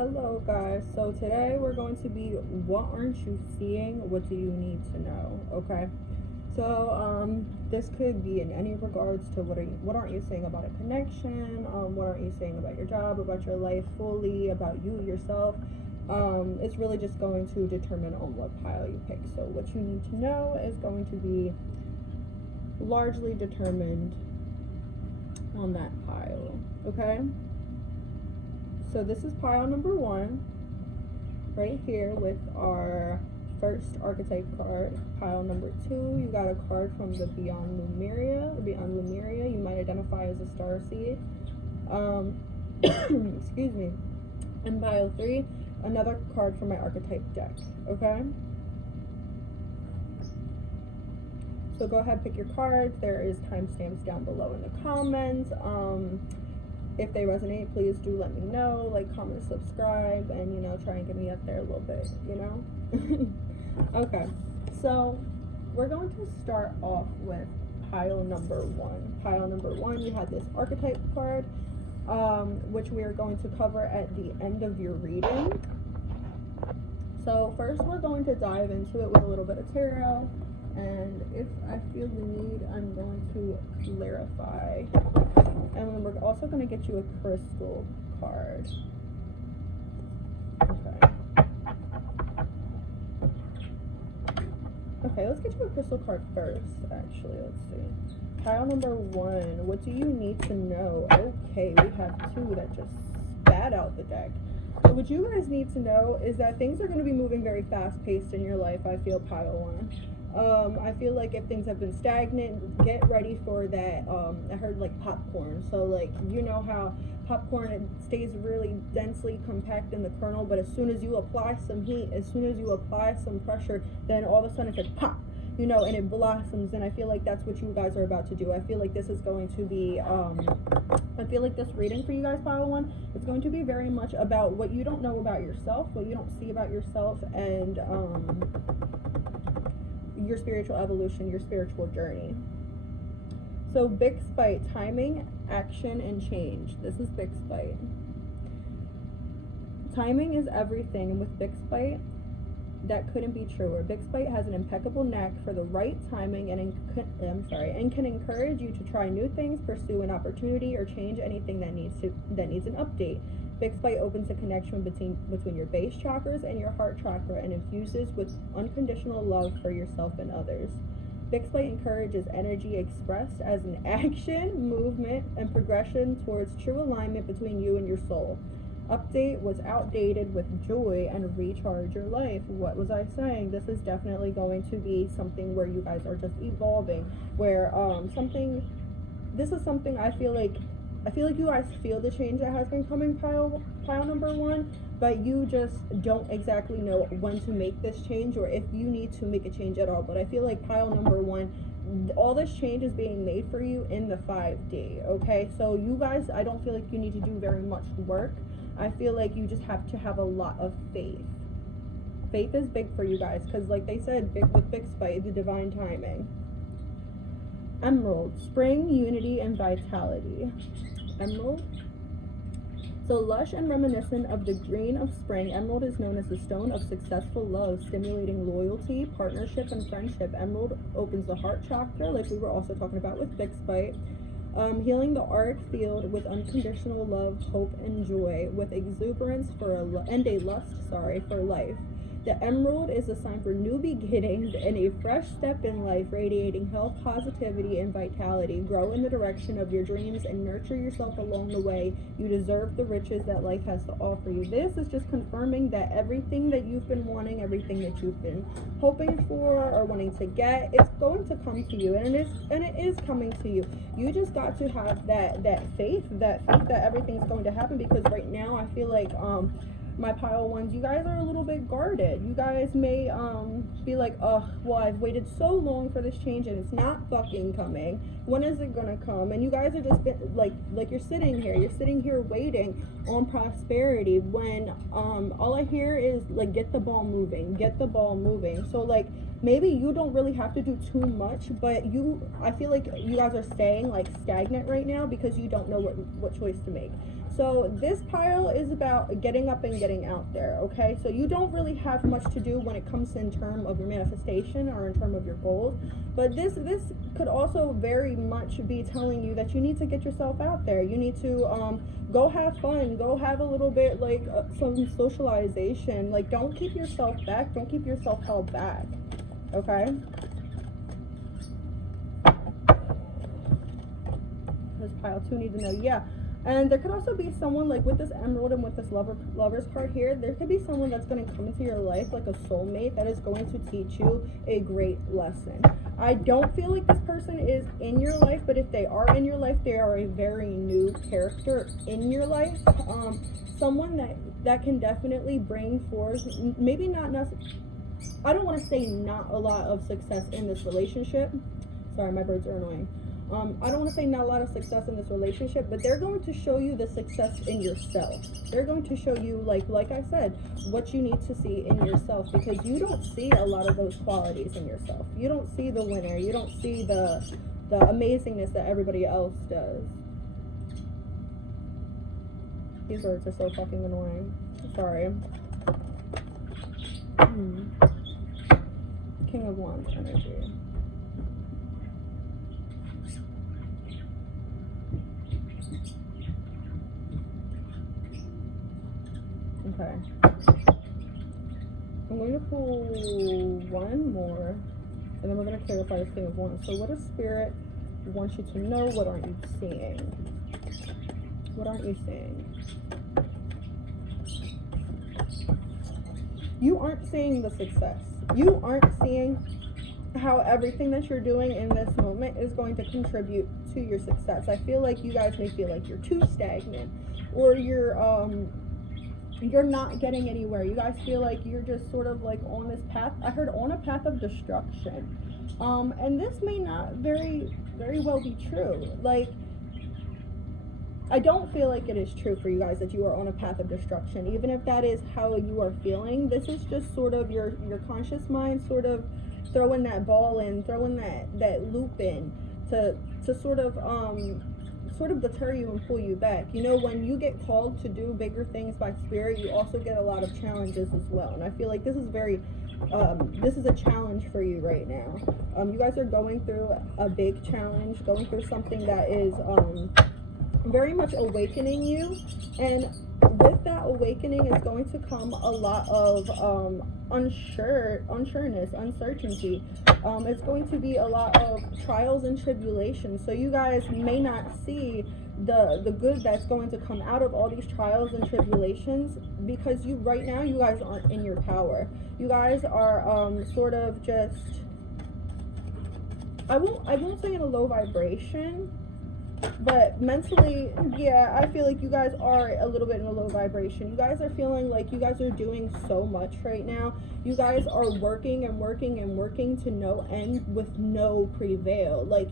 Hello guys, so today we're going to be what aren't you seeing, what do you need to know, okay? So this could be in any regards to what aren't you saying about a connection, what aren't you saying about your job, about your life fully, about you yourself. It's really just going to determine on what pile you pick. So what you need to know is going to be largely determined on that pile, okay? So this is pile number 1 right here with our first archetype card. Pile number 2, you got a card from the Beyond Lemuria. You might identify as a starseed. Excuse me. And pile 3, another card from my archetype deck, okay? So go ahead, pick your cards. There is timestamps down below in the comments. If they resonate, please do let me know. Like, comment, subscribe, and try and get me up there a little bit, Okay, so we're going to start off with pile number 1. Pile number 1, you have this archetype card, which we are going to cover at the end of your reading. So first we're going to dive into it with a little bit of tarot, and if I feel the need, I'm going to clarify. And we're also going to get you a crystal card. Okay, let's get you a crystal card first, actually. Let's see. Pile number 1, what do you need to know? Okay, we have 2 that just spat out the deck. So what you guys need to know is that things are going to be moving very fast-paced in your life, I feel, pile 1. I feel like if things have been stagnant, get ready for that. I heard like popcorn. So like, you know how popcorn, it stays really densely compact in the kernel, but as soon as you apply some heat, as soon as you apply some pressure, then all of a sudden it's like pop, and it blossoms. And I feel like that's what you guys are about to do. I feel like this is going to be, I feel like this reading for you guys, pile 1, it's going to be very much about what you don't know about yourself, what you don't see about yourself, and your spiritual evolution, your spiritual journey. So big spite, timing, action, and change. This is big spite. Timing is everything, and with big spite, that couldn't be truer. Big spite has an impeccable knack for the right timing and can encourage you to try new things, pursue an opportunity, or change anything that needs an update. Big spite opens a connection between your base chakras and your heart chakra and infuses with unconditional love for yourself and others. Big spite encourages energy expressed as an action, movement, and progression towards true alignment between you and your soul. Update what's outdated with joy and recharge your life. What was I saying? This is definitely going to be something where you guys are just evolving, where this is something I feel like you guys feel the change that has been coming, pile number 1, but you just don't exactly know when to make this change or if you need to make a change at all. But I feel like pile number 1, all this change is being made for you in the 5D, okay? So you guys, I don't feel like you need to do very much work. I feel like you just have to have a lot of faith. Faith is big for you guys, because like they said, with big spite, the divine timing. Emerald, spring, unity, and vitality. Emerald. So lush and reminiscent of the green of spring, emerald is known as the stone of successful love, stimulating loyalty, partnership, and friendship. Emerald opens the heart chakra, like we were also talking about with big spite. Healing the auric field with unconditional love, hope, and joy, with exuberance and a lust for life. The emerald is a sign for new beginnings and a fresh step in life, radiating health, positivity, and vitality. Grow in the direction of your dreams and nurture yourself along the way. You deserve the riches that life has to offer you. This is just confirming that everything that you've been wanting, everything that you've been hoping for or wanting to get, it's going to come to you, and it is coming to you. You just got to have that faith that everything's going to happen, because right now I feel like my pile 1s, you guys are a little bit guarded. You guys may be like, oh, well, I've waited so long for this change and it's not fucking coming. When is it gonna come? And you guys are just like you're sitting here waiting on prosperity, when all I hear is like, get the ball moving. So like, maybe you don't really have to do too much, but I feel like you guys are staying like stagnant right now because you don't know what choice to make. So this pile is about getting up and getting out there, okay? So you don't really have much to do when it comes in terms of your manifestation or in terms of your goals. But this could also very much be telling you that you need to get yourself out there. You need to go have fun, go have a little bit like some socialization. Like, don't keep yourself back, don't keep yourself held back, okay? This pile 2 need to know, yeah. And there could also be someone, like with this emerald and with this lover's card here, there could be someone that's going to come into your life like a soulmate that is going to teach you a great lesson. I don't feel like this person is in your life, but if they are in your life, they are a very new character in your life. Someone that can definitely bring forth, maybe not necessarily, I don't want to say not a lot of success in this relationship. Sorry, my birds are annoying. I don't want to say not a lot of success in this relationship, but they're going to show you the success in yourself. They're going to show you, like I said, what you need to see in yourself, because you don't see a lot of those qualities in yourself. You don't see the winner. You don't see the amazingness that everybody else does. These words are so fucking annoying. Sorry. King of Wands energy. Okay. I'm going to pull one more, and then we're going to clarify this King of Wands. So what does Spirit want you to know? What aren't you seeing? What aren't you seeing? You aren't seeing the success. You aren't seeing how everything that you're doing in this moment is going to contribute to your success. I feel like you guys may feel like you're too stagnant, or you're not getting anywhere. You guys feel like you're just sort of like on this path. I heard on a path of destruction. And this may not very well be true. Like, I don't feel like it is true for you guys that you are on a path of destruction. Even if that is how you are feeling, this is just sort of your conscious mind sort of throwing that ball in, throwing that loop in to sort of deter you and pull you back. You know, when you get called to do bigger things by Spirit, you also get a lot of challenges as well. And I feel like this is this is a challenge for you right now. You guys are going through a big challenge, going through something that is very much awakening you, and with that awakening is going to come a lot of unsureness, uncertainty. It's going to be a lot of trials and tribulations. So you guys may not see the good that's going to come out of all these trials and tribulations, because right now you guys aren't in your power. You guys are sort of just, I won't say in a low vibration, but mentally, yeah, I feel like you guys are a little bit in a low vibration. You guys are feeling like you guys are doing so much right now. You guys are working and working and working to no end with no prevail. Like,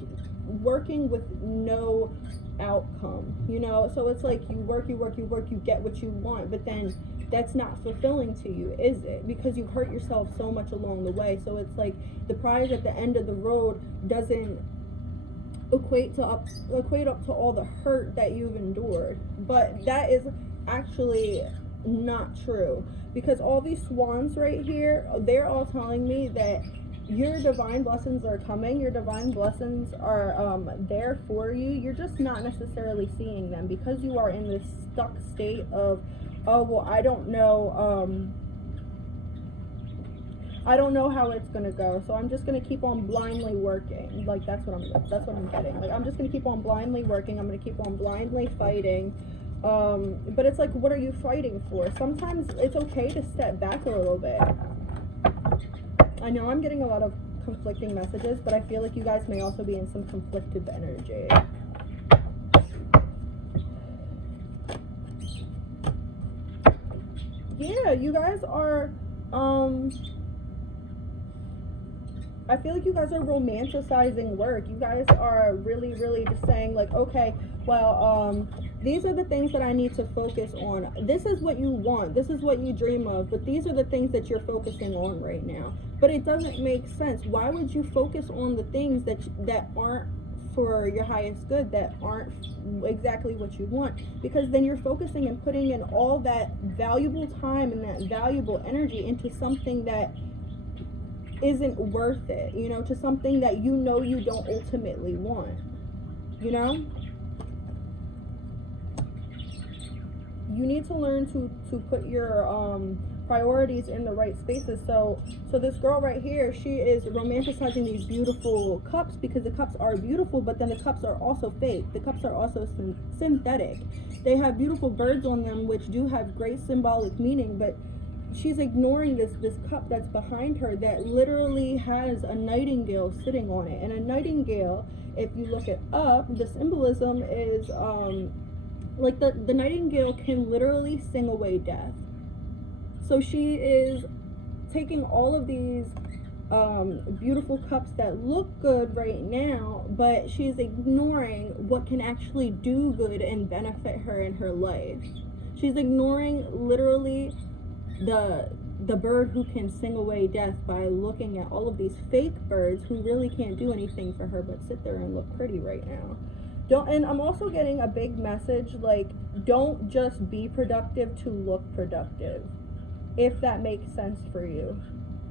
working with no outcome, you know? So it's like you work, you get what you want, but then that's not fulfilling to you, is it? Because you've hurt yourself so much along the way. So it's like the prize at the end of the road doesn't equate up to all the hurt that you've endured. But that is actually not true, because all these swans right here, they're all telling me that your divine blessings are coming. Your divine blessings are there for you. You're just not necessarily seeing them because you are in this stuck state of, oh, well, I don't know how it's gonna go, so I'm just gonna keep on blindly working. Like, that's what I'm getting. Like, I'm just gonna keep on blindly working. I'm gonna keep on blindly fighting. But it's like, what are you fighting for? Sometimes it's okay to step back a little bit. I know I'm getting a lot of conflicting messages, but I feel like you guys may also be in some conflicted energy. Yeah, you guys are, I feel like you guys are romanticizing work. You guys are really, really just saying like, okay, well, these are the things that I need to focus on. This is what you want. This is what you dream of. But these are the things that you're focusing on right now. But it doesn't make sense. Why would you focus on the things that aren't for your highest good that aren't exactly what you want, because then you're focusing and putting in all that valuable time and that valuable energy into something that isn't worth it, you know, to something that you know you don't ultimately want, you know. You need to learn to put your priorities in the right spaces. So this girl right here, she is romanticizing these beautiful cups because the cups are beautiful, but then the cups are also fake. The cups are also synthetic. They have beautiful birds on them, which do have great symbolic meaning, but she's ignoring this cup that's behind her that literally has a nightingale sitting on it. And a nightingale, if you look it up, the symbolism is like the nightingale can literally sing away death. So she is taking all of these beautiful cups that look good right now, but she's ignoring what can actually do good and benefit her in her life. She's ignoring literally the bird who can sing away death by looking at all of these fake birds who really can't do anything for her but sit there and look pretty right now. And I'm also getting a big message, like, don't just be productive to look productive, if that makes sense for you.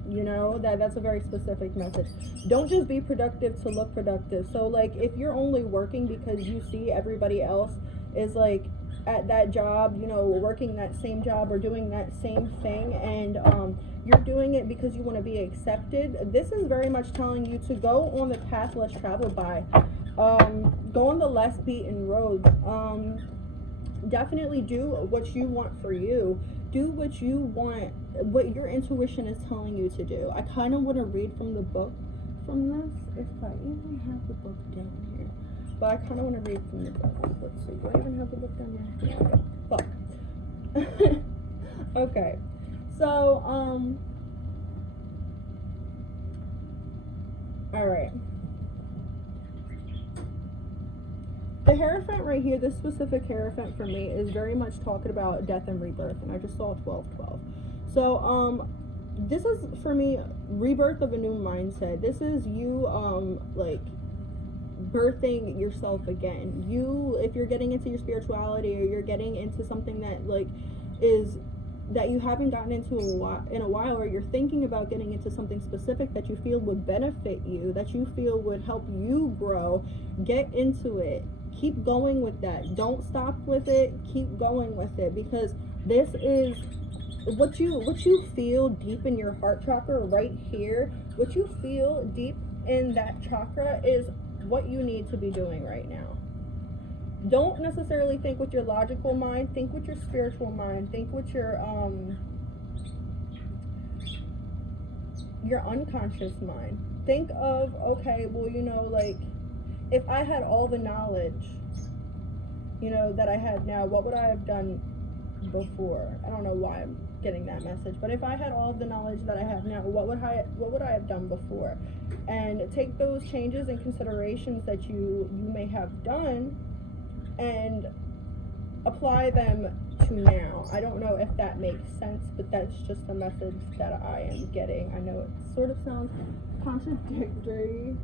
You know, that's a very specific message. Don't just be productive to look productive. So like, if you're only working because you see everybody else is like at that job, you know, working that same job or doing that same thing, and you're doing it because you want to be accepted, this is very much telling you to go on the path less traveled by. Go on the less beaten road. Definitely do what you want for you. Do what you want, what your intuition is telling you to do. I kind of want to read from the book from this, if I even have the book down here. But I kind of want to read from the book. Let's see, do I even have the book down here? Yeah, fuck. Okay, so, alright. The Hierophant right here, this specific Hierophant for me, is very much talking about death and rebirth, and I just saw 12:12. So, this is, for me, rebirth of a new mindset. This is you, like, birthing yourself again. You, if you're getting into your spirituality, or you're getting into something that, like, is, that you haven't gotten into in a while, or you're thinking about getting into something specific that you feel would benefit you, that you feel would help you grow, get into it. Keep going with that. Don't stop with it. Keep going with it, because this is what you feel deep in your heart chakra right here. What you feel deep in that chakra is what you need to be doing right now. Don't necessarily think with your logical mind. Think with your spiritual mind. Think with your unconscious mind. Think of, okay, well, you know, like, if I had all the knowledge, you know, that I have now, what would I have done before? I don't know why I'm getting that message, but if I had all the knowledge that I have now, what would I have done before? And take those changes and considerations that you may have done and apply them to now. I don't know if that makes sense, but that's just the message that I am getting. I know it sort of sounds contradictory.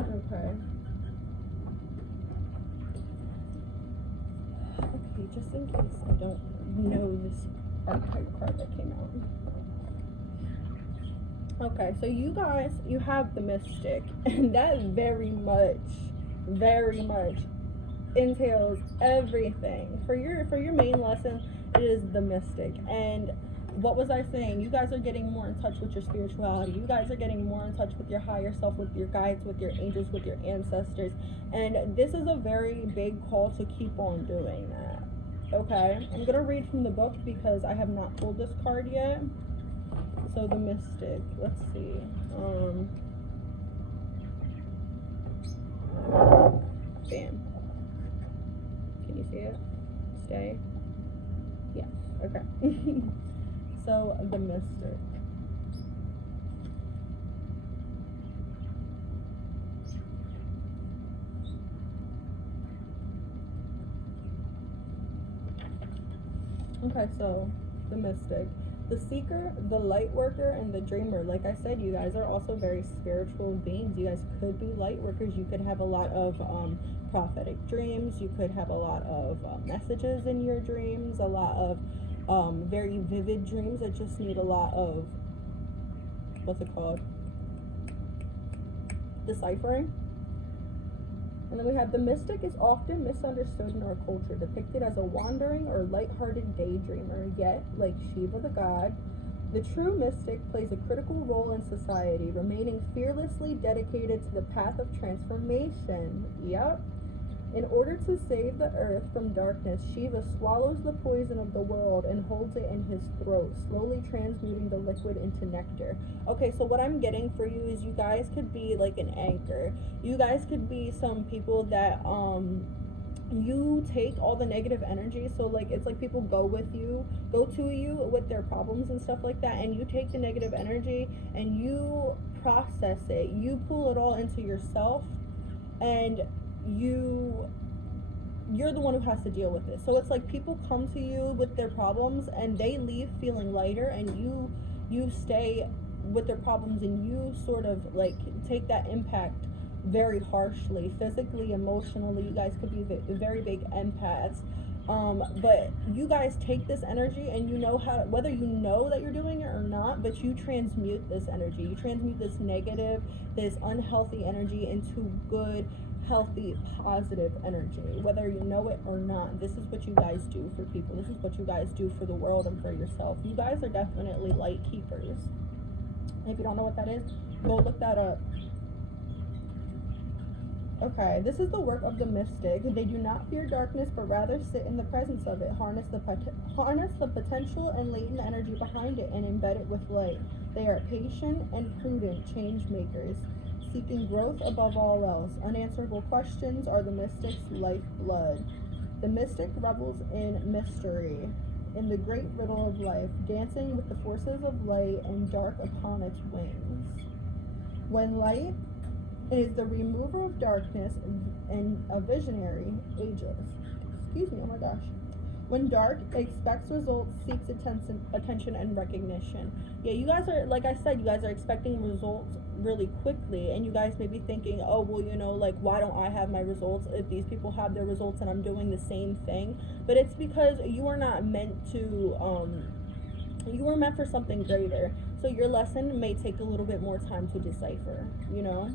Okay. Okay, just in case I don't know this archetype card that came out. Okay, so you guys, you have the Mystic, and that very much entails everything. For your main lesson, it is the Mystic. And what was I saying? You guys are getting more in touch with your spirituality. You guys are getting more in touch with your higher self, with your guides, with your angels, with your ancestors. And this is a very big call to keep on doing that. Okay? I'm going to read from the book because I have not pulled this card yet. So the Mystic. Let's see. Bam. Can you see it? Stay. Yes. Okay. So, the Mystic. Okay, so, the Mystic. The seeker, the light worker, and the dreamer. Like I said, you guys are also very spiritual beings. You guys could be light workers. You could have a lot of prophetic dreams. You could have a lot of messages in your dreams. A lot of very vivid dreams that just need a lot of, what's it called? Deciphering. And then we have the mystic is often misunderstood in our culture, depicted as a wandering or light-hearted daydreamer, yet, like Shiva the god, the true mystic plays a critical role in society, remaining fearlessly dedicated to the path of transformation. Yep. In order to save the earth from darkness, Shiva swallows the poison of the world and holds it in his throat, slowly transmuting the liquid into nectar. Okay, so what I'm getting for you is you guys could be like an anchor. You guys could be some people that you take all the negative energy. So like it's like people go to you with their problems and stuff like that, and you take the negative energy and you process it. You pull it all into yourself, and you're the one who has to deal with it. So it's like people come to you with their problems and they leave feeling lighter, and you stay with their problems, and you sort of like take that impact very harshly, physically, emotionally. You guys could be very big empaths, but you guys take this energy, and you know how, whether you know that you're doing it or not, but you transmute this energy. You transmute this negative, this unhealthy energy into good, healthy, positive energy, whether you know it or not. This is what you guys do for people. This is what you guys do for the world and for yourself. You guys are definitely light keepers. If you don't know what that is, go look that up. Okay, this is the work of the mystic. They do not fear darkness, but rather sit in the presence of it, harness the potential and latent energy behind it, and embed it with light. They are patient and prudent change makers, seeking growth above all else. Unanswerable questions are the mystic's lifeblood. The mystic revels in mystery, in the great riddle of life, dancing with the forces of light and dark upon its wings. When light is the remover of darkness and a visionary, ageless. Excuse me, oh my gosh. When dark expects results, seeks attention and recognition. Yeah, you guys are, like I said, you guys are expecting results really quickly, and you guys may be thinking, oh, well, you know, like, why don't I have my results if these people have their results and I'm doing the same thing? But it's because you are not meant to, you were meant for something greater. So your lesson may take a little bit more time to decipher, you know?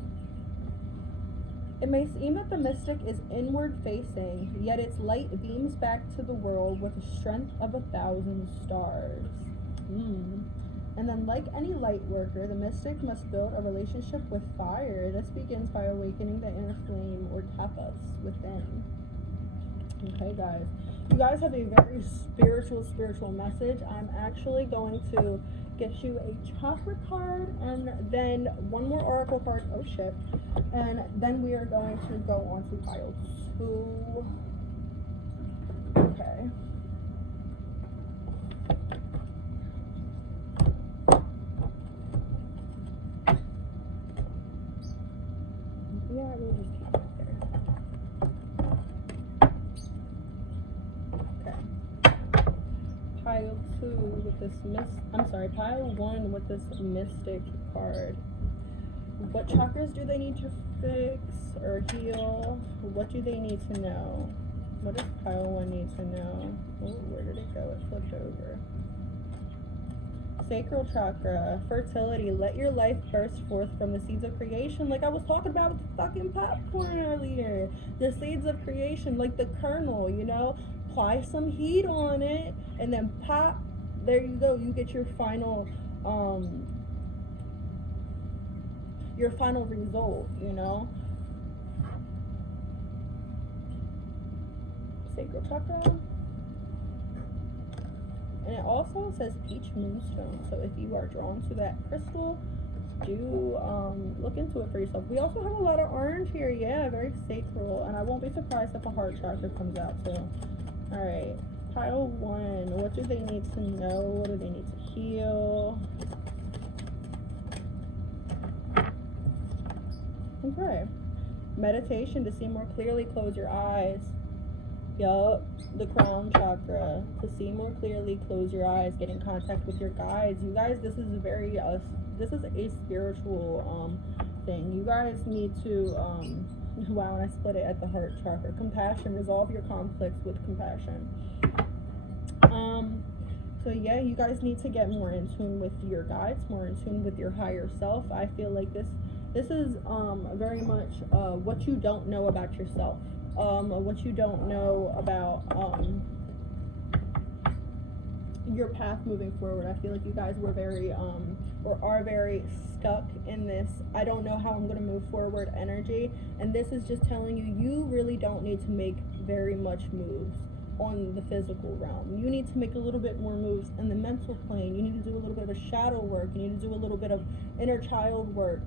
It may seem that the mystic is inward facing, yet its light beams back to the world with the strength of 1,000 stars. And then, like any light worker, the mystic must build a relationship with fire. This begins by awakening the inner flame, or tapas, within. Okay, guys. You guys have a very spiritual message. I'm actually going to get you a chakra card, and then one more oracle card. Oh shit. And then we are going to go on to pile 2. Okay. Yeah, we'll just keep it there. Okay. Pile 2 with this pile 1 with this mystic card. What chakras do they need to fix or heal? What do they need to know? What does pile 1 need to know? Oh, where did it go? It flipped over. Sacral chakra, fertility. Let your life burst forth from the seeds of creation. Like I was talking about with the fucking popcorn earlier. The seeds of creation, like the kernel, you know? Apply some heat on it, and then pop. There you go. You get your final result, you know? Sacral chakra. And it also says peach moonstone. So if you are drawn to that crystal, do look into it for yourself. We also have a lot of orange here. Yeah, very sacral. And I won't be surprised if a heart chakra comes out too. Alright. Pile 1. What do they need to know? What do they need to heal? Okay. Meditation to see more clearly. Close your eyes. Yup. the crown chakra. To see more clearly, close your eyes, get in contact with your guides. You guys, this is very this is a spiritual thing. You guys need to wow, and I split it at the heart chakra. Compassion, resolve your conflicts with compassion. So yeah, you guys need to get more in tune with your guides, more in tune with your higher self. I feel like this is very much what you don't know about yourself, what you don't know about your path moving forward. I feel like you guys were very or are very stuck in this I don't know how I'm going to move forward energy, and this is just telling you you really don't need to make very much moves on the physical realm. You need to make a little bit more moves in the mental plane. You need to do a little bit of shadow work. You need to do a little bit of inner child work,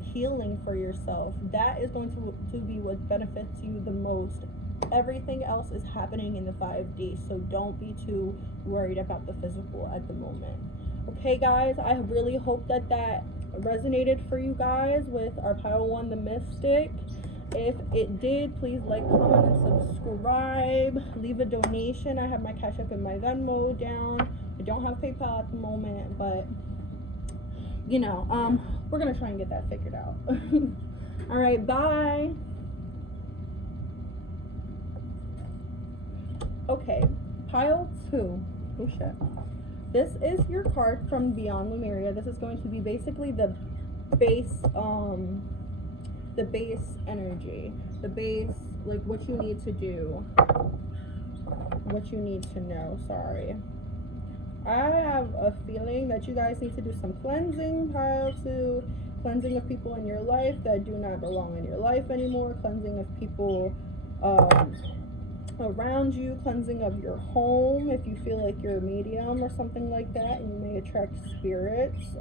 healing for yourself. That is going to be what benefits you the most. Everything else is happening in the 5D, so don't be too worried about the physical at the moment. Okay guys, I really hope that resonated for you guys with our pile 1, the mystic. If it did, please like, comment, and subscribe. Leave a donation. I have my Cashapp and my Venmo down. I don't have PayPal at the moment, but you know, we're gonna try and get that figured out. All right, bye. Okay, pile 2. Oh shit. This is your card from Beyond Lemuria. This is going to be basically the base energy, the base, like what you need to do, what you need to know. Sorry, I have a feeling that you guys need to do some cleansing, pile 2, cleansing of people in your life that do not belong in your life anymore, cleansing of people around you, cleansing of your home. If you feel like you're a medium or something like that, you may attract spirits.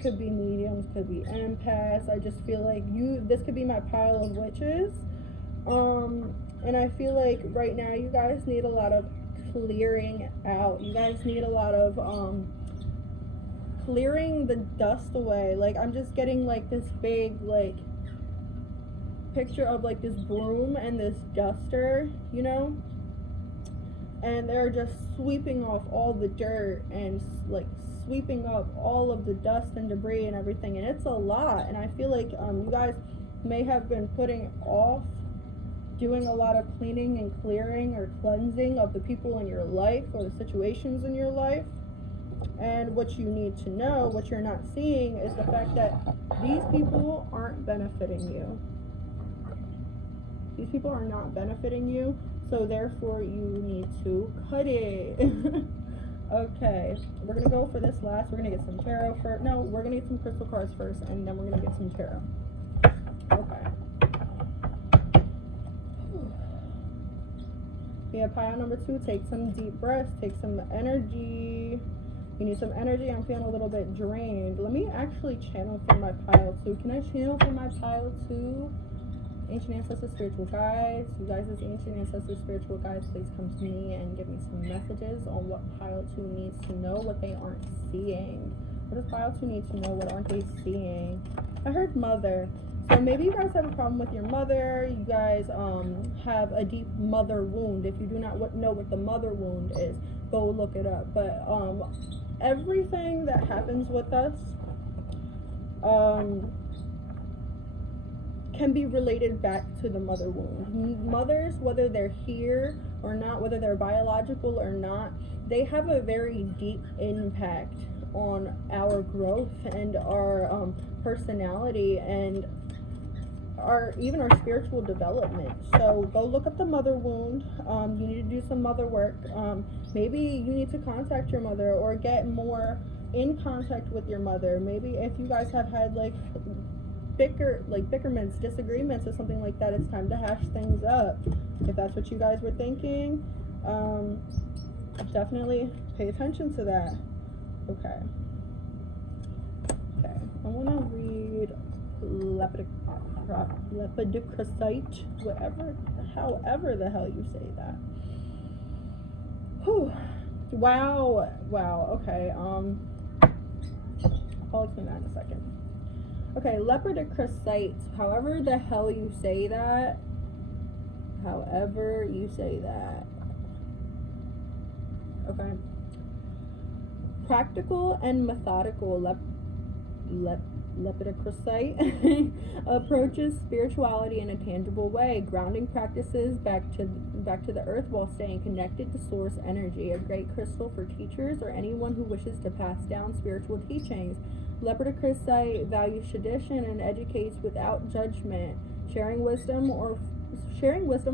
Could be mediums, could be empaths. I just feel like this could be my pile of witches. And I feel like right now you guys need a lot of clearing out. You guys need a lot of clearing the dust away. Like, I'm just getting like this big like picture of like this broom and this duster, you know, and they're just sweeping off all the dirt and like sweeping up all of the dust and debris and everything, and it's a lot. And I feel like you guys may have been putting off doing a lot of cleaning and clearing or cleansing of the people in your life or the situations in your life. And what you need to know, what you're not seeing, is the fact that these people aren't benefiting you. These people are not benefiting you, so therefore you need to cut it. Okay, we're gonna go for this last. We're gonna get some tarot first. No, we're gonna get some crystal cards first, and then we're gonna get some tarot. Okay. Yeah, pile number 2. Take some deep breaths. Take some energy. You need some energy. I'm feeling a little bit drained. Let me actually channel for my pile 2. Can I channel for my pile 2? Ancient ancestors, spiritual guides. You guys as ancient ancestors, spiritual guides, please come to me and give me some messages on what pile 2 needs to know, what they aren't seeing. What does pile 2 need to know? What aren't they seeing? I heard mother. So maybe you guys have a problem with your mother. You guys have a deep mother wound. If you do not know what the mother wound is, go look it up. But everything that happens with us can be related back to the mother wound. Mothers, whether they're here or not, whether they're biological or not, they have a very deep impact on our growth and our personality and even our spiritual development. So go look up the mother wound. You need to do some mother work. Maybe you need to contact your mother or get more in contact with your mother. Maybe if you guys have had like bickerments, disagreements, or something like that, it's time to hash things up. If that's what you guys were thinking, definitely pay attention to that. Okay. I want to read lepidocrocite, however the hell you say that. Whew. Wow. Okay. I'll explain that in a second. Okay, lepidocrocite, however the hell you say that, however you say that. Okay. Practical and methodical Lepidocrasite approaches spirituality in a tangible way, grounding practices back to the earth while staying connected to source energy. A great crystal for teachers or anyone who wishes to pass down spiritual teachings. Lepidocrasite values tradition and educates without judgment, sharing wisdom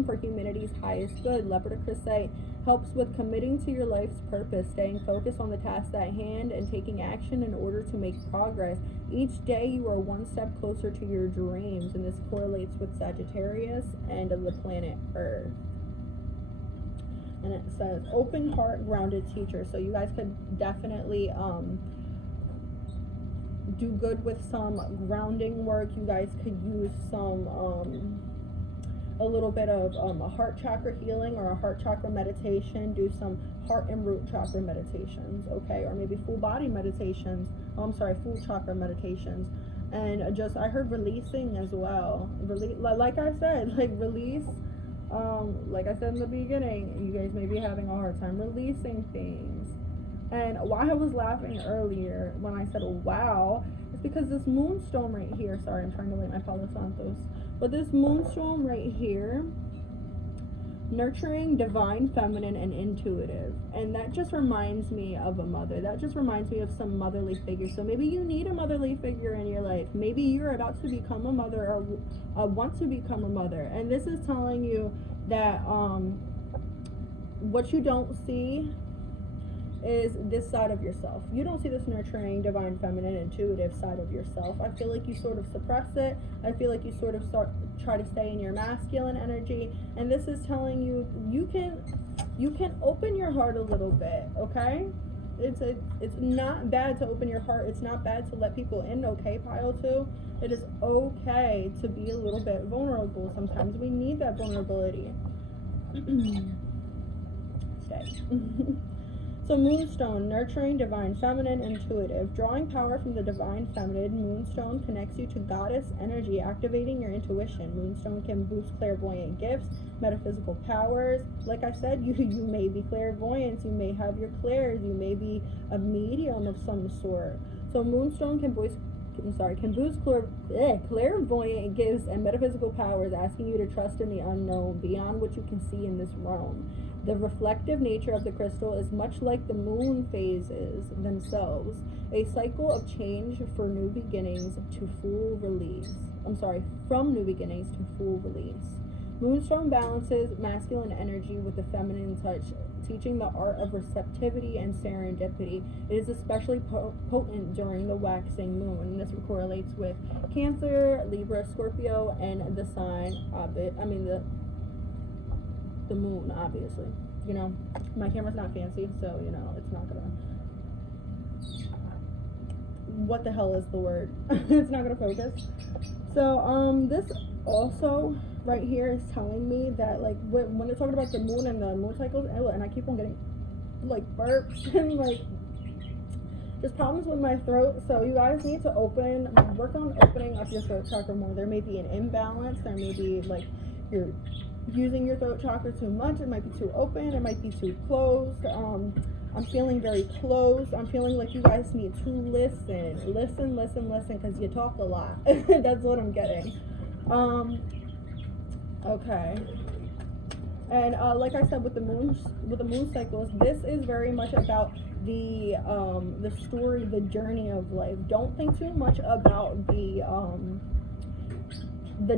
for humanity's highest good. Lepidocrasite helps with committing to your life's purpose, staying focused on the task at hand, and taking action in order to make progress. Each day you are one step closer to your dreams, and this correlates with Sagittarius and the planet Earth. And it says open heart, grounded teacher. So you guys could definitely do good with some grounding work. You guys could use some a little bit of a heart chakra healing or a heart chakra meditation. Do some heart and root chakra meditations, okay? Or maybe full body meditations. Full chakra meditations. And just, I heard releasing as well. Like I said, release. Like I said in the beginning, you guys may be having a hard time releasing things. And why I was laughing earlier when I said, oh, wow, it's because this moonstone right here, sorry, I'm trying to light my Palo Santos, but this moonstone right here, nurturing, divine, feminine, and intuitive. And that just reminds me of a mother. That just reminds me of some motherly figure. So maybe you need a motherly figure in your life. Maybe you're about to become a mother or want to become a mother. And this is telling you that what you don't see is this side of yourself. You don't see this nurturing, divine, feminine, intuitive side of yourself. I feel like you sort of suppress it. I feel like you sort of try to stay in your masculine energy. And this is telling you you can open your heart a little bit, okay? It's not bad to open your heart. It's not bad to let people in, okay, pile 2? It is okay to be a little bit vulnerable. Sometimes we need that vulnerability. Stay. So moonstone, nurturing, divine, feminine, intuitive. Drawing power from the divine feminine, moonstone connects you to goddess energy, activating your intuition. Moonstone can boost clairvoyant gifts, metaphysical powers. Like I said, you may be clairvoyant, you may have your clairs, you may be a medium of some sort. So moonstone can boost clairvoyant gifts and metaphysical powers, asking you to trust in the unknown, beyond what you can see in this realm. The reflective nature of the crystal is much like the moon phases themselves, a cycle of change for new beginnings to full release. From new beginnings to full release. Moonstone balances masculine energy with the feminine touch, teaching the art of receptivity and serendipity. It is especially potent during the waxing moon. This correlates with Cancer, Libra, Scorpio, and the sign the moon, obviously. You know, my camera's not fancy, so you know it's not gonna, what the hell is the word? It's not gonna focus. So this also right here is telling me that, like, when they're talking about the moon and the moon cycles, and I keep on getting like burps and like just problems with my throat. So you guys need to work on opening up your throat chakra more. There may be an imbalance. There may be like you're using your throat chakra too much. It might be too open. It might be too closed. I'm feeling very closed. I'm feeling like you guys need to listen, because you talk a lot. That's what I'm getting. Okay. And like I said, with the moon cycles, this is very much about the story, the journey of life. Don't think too much about the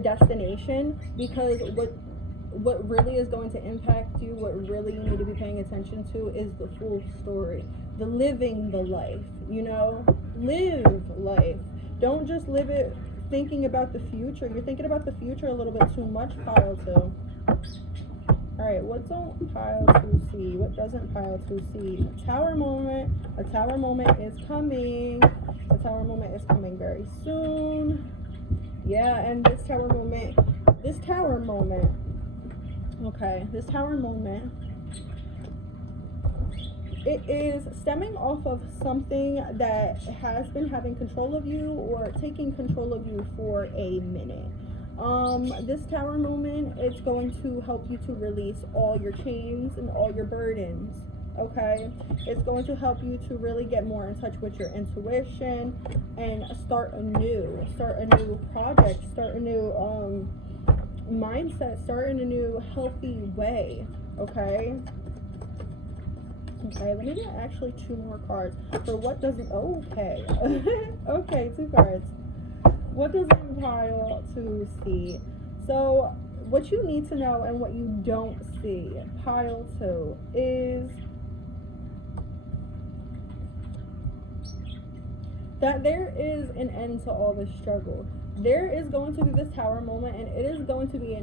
destination, because what really is going to impact you, what really you need to be paying attention to, is the full story, the living the life. You know, live life. Don't just live it thinking about the future. You're thinking about the future a little bit too much, pile 2. All right, what don't pile 2 see? What doesn't pile 2 see? A tower moment. A tower moment is coming. A tower moment is coming very soon. Yeah, and this tower moment, okay, this tower moment, it is stemming off of something that has been having control of you or taking control of you for a minute. This Tower moment, it's going to help you to release all your chains and all your burdens. Okay, it's going to help you to really get more in touch with your intuition and start a new project, start a new mindset, start in a new healthy way. Okay, let me get actually 2 more cards for what doesn't. Okay. Okay, 2 cards. What does the pile to see? So what you need to know and what you don't see, pile 2, is that there is an end to all this struggle. There is going to be this Tower moment, and it is going to be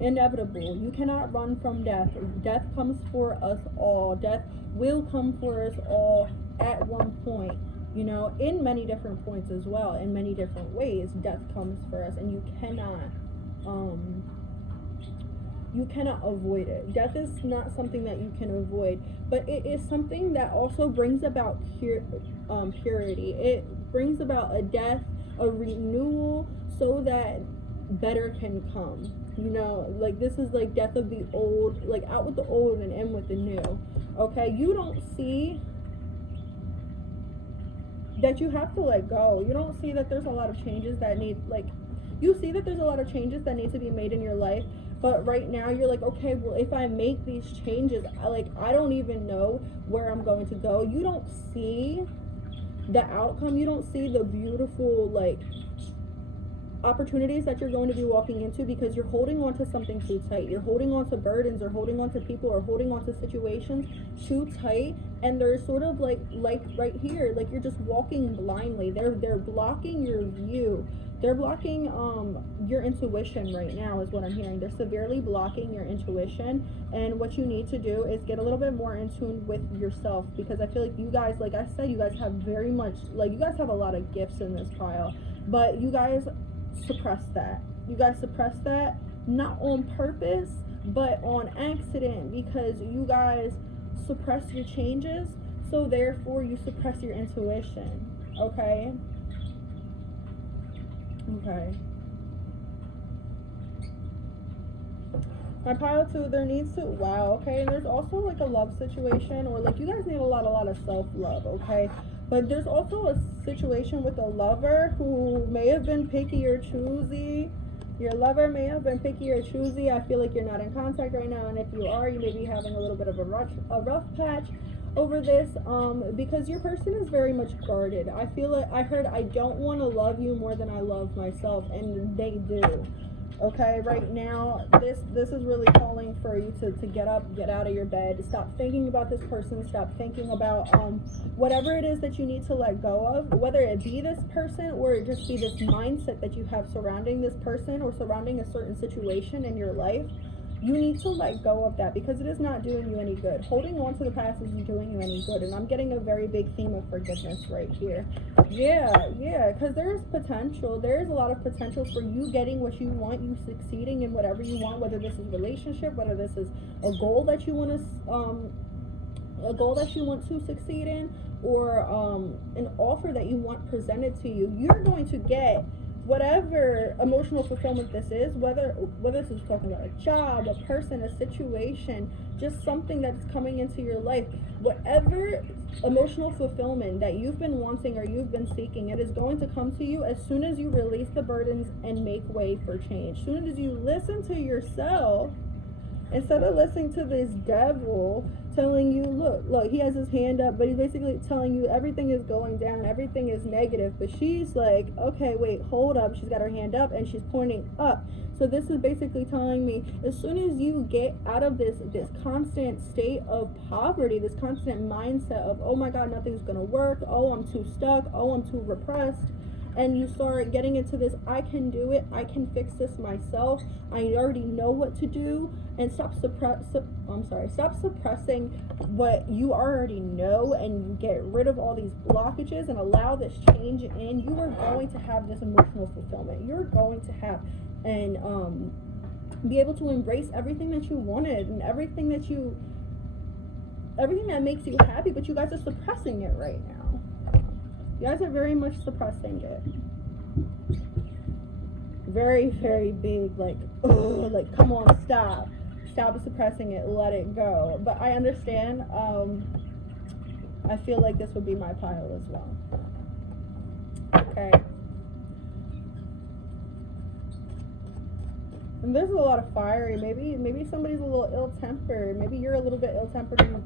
inevitable. You cannot run from death. Death comes for us all. Death will come for us all at one point, you know, in many different points as well, in many different ways. Death comes for us, and you cannot avoid it. Death is not something that you can avoid, but it is something that also brings about purity. It brings about a death, a renewal, so that better can come. You know, like, this is like death of the old, like out with the old and in with the new. Okay, you don't see that you have to let go. You don't see that there's a lot of changes that need, like, you see that there's a lot of changes that need to be made in your life, but right now you're like, okay, well, if I make these changes, I don't even know where I'm going to go. You don't see the outcome. You don't see the beautiful, like, opportunities that you're going to be walking into, because you're holding on to something too tight. You're holding on to burdens, or holding on to people, or holding on to situations too tight, and they're sort of like right here, like you're just walking blindly. They're blocking your view. They're blocking your intuition right now, is what I'm hearing. They're severely blocking your intuition, and what you need to do is get a little bit more in tune with yourself, because I feel like you guys, like I said, you guys have very much, like, you guys have a lot of gifts in this pile, but you guys suppress that. You guys suppress that, not on purpose, but on accident, because you guys suppress your changes, so therefore you suppress your intuition. Okay. My pile 2, there needs to, wow, okay, and there's also like a love situation, or like you guys need a lot of self-love, okay? But there's also a situation with a lover who may have been picky or choosy. Your lover may have been picky or choosy. I feel like you're not in contact right now, and if you are, you may be having a little bit of a rough patch over this, because your person is very much guarded. I feel like I heard, I don't want to love you more than I love myself, and they do. Okay, right now, this is really calling for you to get up, get out of your bed, stop thinking about this person, stop thinking about whatever it is that you need to let go of, whether it be this person, or it just be this mindset that you have surrounding this person, or surrounding a certain situation in your life. You need to let go of that, because it is not doing you any good. Holding on to the past isn't doing you any good. And I'm getting a very big theme of forgiveness right here. Yeah, because there's potential. There's a lot of potential for you getting what you want, you succeeding in whatever you want, whether this is relationship, whether this is a goal that you want to succeed in, or an offer that you want presented to you. You're going to get whatever emotional fulfillment this is, whether this is talking about a job, a person, a situation, just something that's coming into your life, whatever emotional fulfillment that you've been wanting or you've been seeking, it is going to come to you as soon as you release the burdens and make way for change. As soon as you listen to yourself, instead of listening to this devil telling you, look, he has his hand up, but he's basically telling you everything is going down, everything is negative. But she's like, okay, wait, hold up. She's got her hand up and she's pointing up. So this is basically telling me, as soon as you get out of this constant state of poverty, this constant mindset of, oh my God, nothing's gonna work, oh, I'm too stuck, oh, I'm too repressed, and you start getting into this, I can do it, I can fix this myself, I already know what to do, and stop suppressing what you already know, and get rid of all these blockages and allow this change in. You are going to have this emotional fulfillment. You're going to have and be able to embrace everything that you wanted and everything that makes you happy, but you guys are suppressing it right now. You guys are very much suppressing it. very, very big, like, oh, like, come on, stop. Stop suppressing it, let it go. But I understand, I feel like this would be my pile as well. Okay. And there's a lot of fiery. Maybe somebody's a little ill-tempered. Maybe you're a little bit ill-tempered and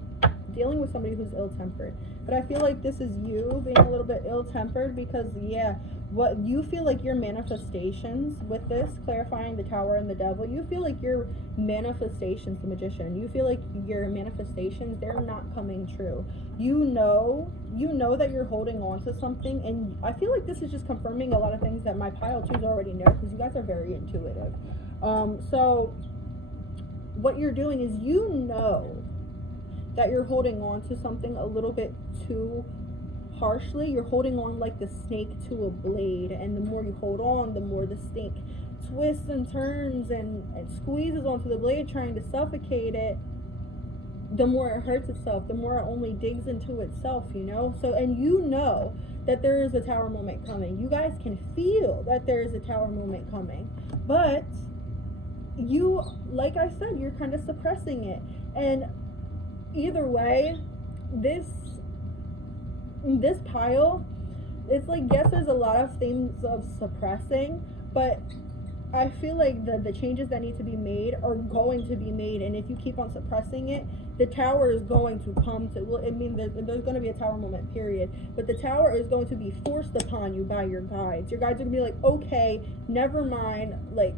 dealing with somebody who's ill-tempered. But I feel like this is you being a little bit ill-tempered because, yeah, what you feel like your manifestations with this, clarifying the Tower and the Devil, you feel like your manifestations, the Magician, you feel like your manifestations, they're not coming true. You know that you're holding on to something, and I feel like this is just confirming a lot of things that my pile 2s already know, because you guys are very intuitive. So what you're doing is, you know that you're holding on to something a little bit too harshly. You're holding on like the snake to a blade, and the more you hold on, the more the snake twists and turns and squeezes onto the blade, trying to suffocate it. The more it hurts itself, the more it only digs into itself, you know? So, and you know that there is a Tower moment coming. You guys can feel that there is a Tower moment coming. But you, like I said, you're kind of suppressing it. And either way, this pile, it's like, yes, there's a lot of things of suppressing, but I feel like the changes that need to be made are going to be made. And if you keep on suppressing it, the Tower is going to come to, well, I mean, there's going to be a Tower moment, period, but the Tower is going to be forced upon you by your guides. Your guides are going to be like, okay, never mind, like,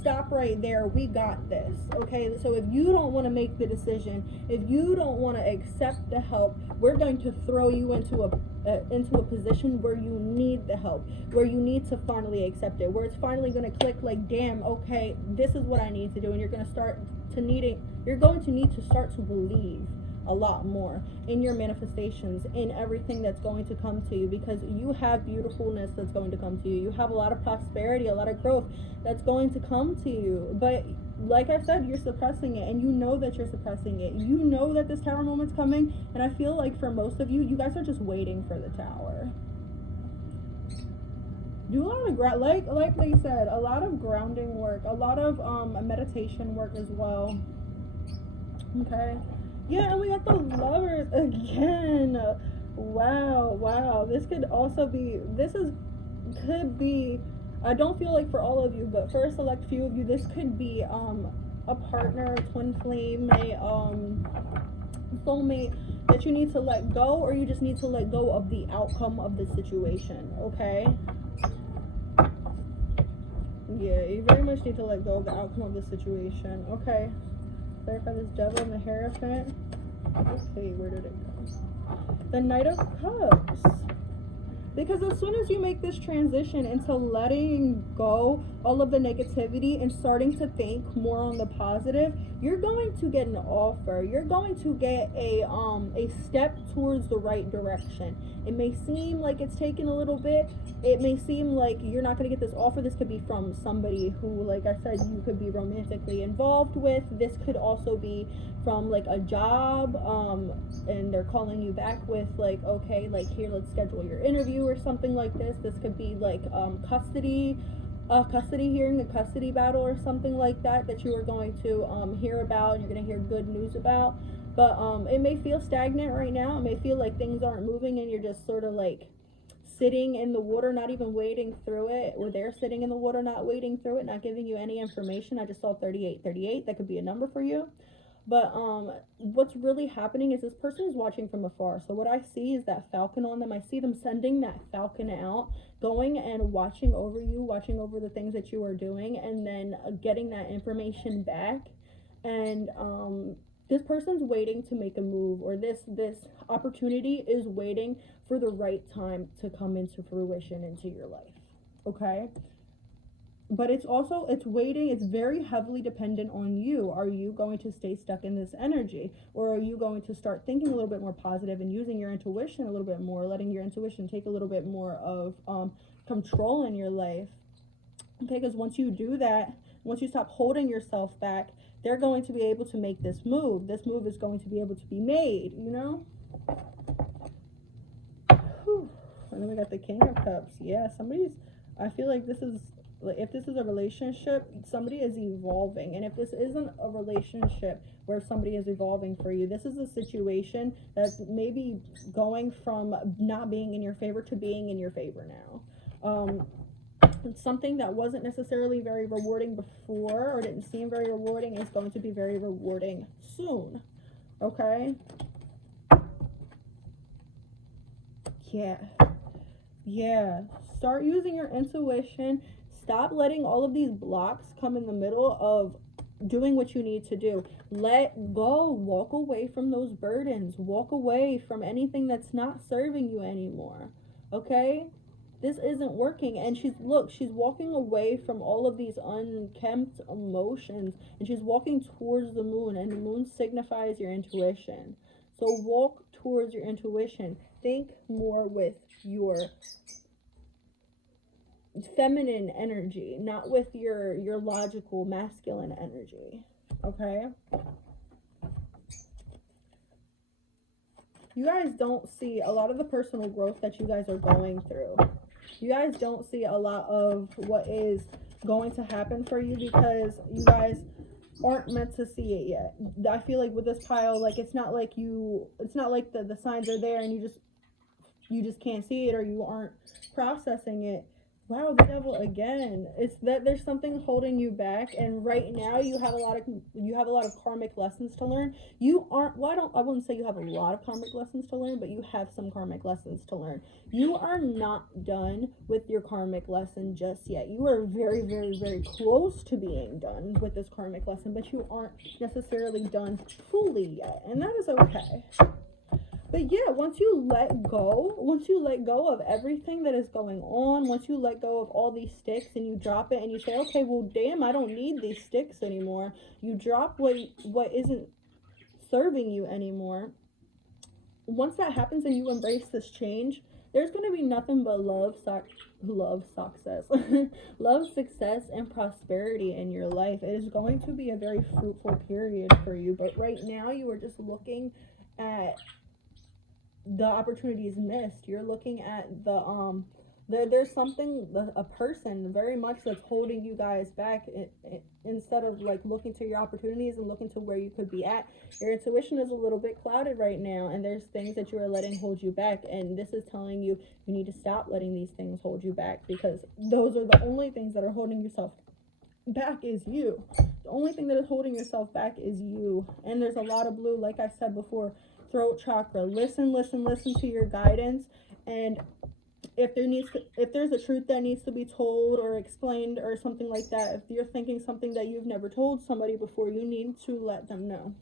stop right there, we got this. Okay, so if you don't want to make the decision, if you don't want to accept the help, we're going to throw you into a position where you need the help, where you need to finally accept it, where it's finally going to click, like, damn, okay, this is what I need to do. And you're going to start to need to start to believe a lot more in your manifestations, in everything that's going to come to you, because you have beautifulness that's going to come to you. You have a lot of prosperity, a lot of growth that's going to come to you. But like I said, you're suppressing it, and you know that you're suppressing it. You know that this Tower moment's coming, and I feel like for most of you, you guys are just waiting for the Tower. Do a lot of like they said, a lot of grounding work, a lot of meditation work as well. Okay. Yeah, and we got the Lovers again. Wow. This could also be, could be, I don't feel like for all of you, but for a select few of you, this could be a partner, twin flame, a soulmate that you need to let go, or you just need to let go of the outcome of the situation, okay? Yeah, you very much need to let go of the outcome of the situation, okay? Clarify this Devil and the Hierophant. Okay, where did it go? The Knight of Cups. Because as soon as you make this transition into letting go all of the negativity and starting to think more on the positive, you're going to get an offer. You're going to get a step towards the right direction. It may seem like it's taken a little bit. It may seem like you're not going to get this offer. This could be from somebody who, like I said, you could be romantically involved with. This could also be from like a job, and they're calling you back with like, okay, like, here, let's schedule your interview or something like this. This could be like custody hearing, a custody battle or something like that you are going to hear about, and you're going to hear good news about. But it may feel stagnant right now. It may feel like things aren't moving, and you're just sort of like sitting in the water, not even wading through it, or they're sitting in the water, not wading through it, not giving you any information. I just saw 3838. That could be a number for you. But what's really happening is this person is watching from afar. So what I see is that falcon on them. I see them sending that falcon out, going and watching over you, watching over the things that you are doing, and then getting that information back. And this person's waiting to make a move, or this opportunity is waiting for the right time to come into fruition into your life. Okay? But it's waiting, it's very heavily dependent on you. Are you going to stay stuck in this energy? Or are you going to start thinking a little bit more positive and using your intuition a little bit more, letting your intuition take a little bit more of control in your life? Okay, because once you do that, once you stop holding yourself back, they're going to be able to make this move. This move is going to be able to be made, you know? Whew. And then we got the King of Cups. Yeah, I feel like this is if this is a relationship, somebody is evolving. And if this isn't a relationship where somebody is evolving for you, this is a situation that's maybe going from not being in your favor to being in your favor now. Something that wasn't necessarily very rewarding before or didn't seem very rewarding is going to be very rewarding soon. Okay? Yeah. Start using your intuition. Stop letting all of these blocks come in the middle of doing what you need to do. Let go. Walk away from those burdens. Walk away from anything that's not serving you anymore. Okay? This isn't working. And she's walking away from all of these unkempt emotions, and she's walking towards the moon, and the moon signifies your intuition. So walk towards your intuition. Think more with your feminine energy, not with your logical masculine energy. Okay? You guys don't see a lot of the personal growth that you guys are going through. You guys don't see a lot of what is going to happen for you because you guys aren't meant to see it yet. I feel like with this pile, like it's not like the signs are there and you just can't see it, or you aren't processing it. Wow, the devil again. It's that there's something holding you back, and right now you have a lot of karmic lessons to learn. I wouldn't say you have a lot of karmic lessons to learn, but you have some karmic lessons to learn. You are not done with your karmic lesson just yet. You are very, very, very close to being done with this karmic lesson, but you aren't necessarily done fully yet, and that is okay. But yeah, once you let go of everything that is going on, once you let go of all these sticks and you drop it and you say, okay, well, damn, I don't need these sticks anymore. You drop what isn't serving you anymore. Once that happens and you embrace this change, there's going to be nothing but love, success, love, success, and prosperity in your life. It is going to be a very fruitful period for you. But right now, you are just looking at the opportunities missed. You're looking at there's something, a person very much that's holding you guys back. Instead of like looking to your opportunities and looking to where you could be at, your intuition is a little bit clouded right now, and there's things that you are letting hold you back, and this is telling you you need to stop letting these things hold you back, because those are the only things that are holding yourself back is you. The only thing that is holding yourself back is you. And there's a lot of blue, like I said before. Throat chakra. Listen to your guidance, and if there's a truth that needs to be told or explained or something like that, if you're thinking something that you've never told somebody before, you need to let them know.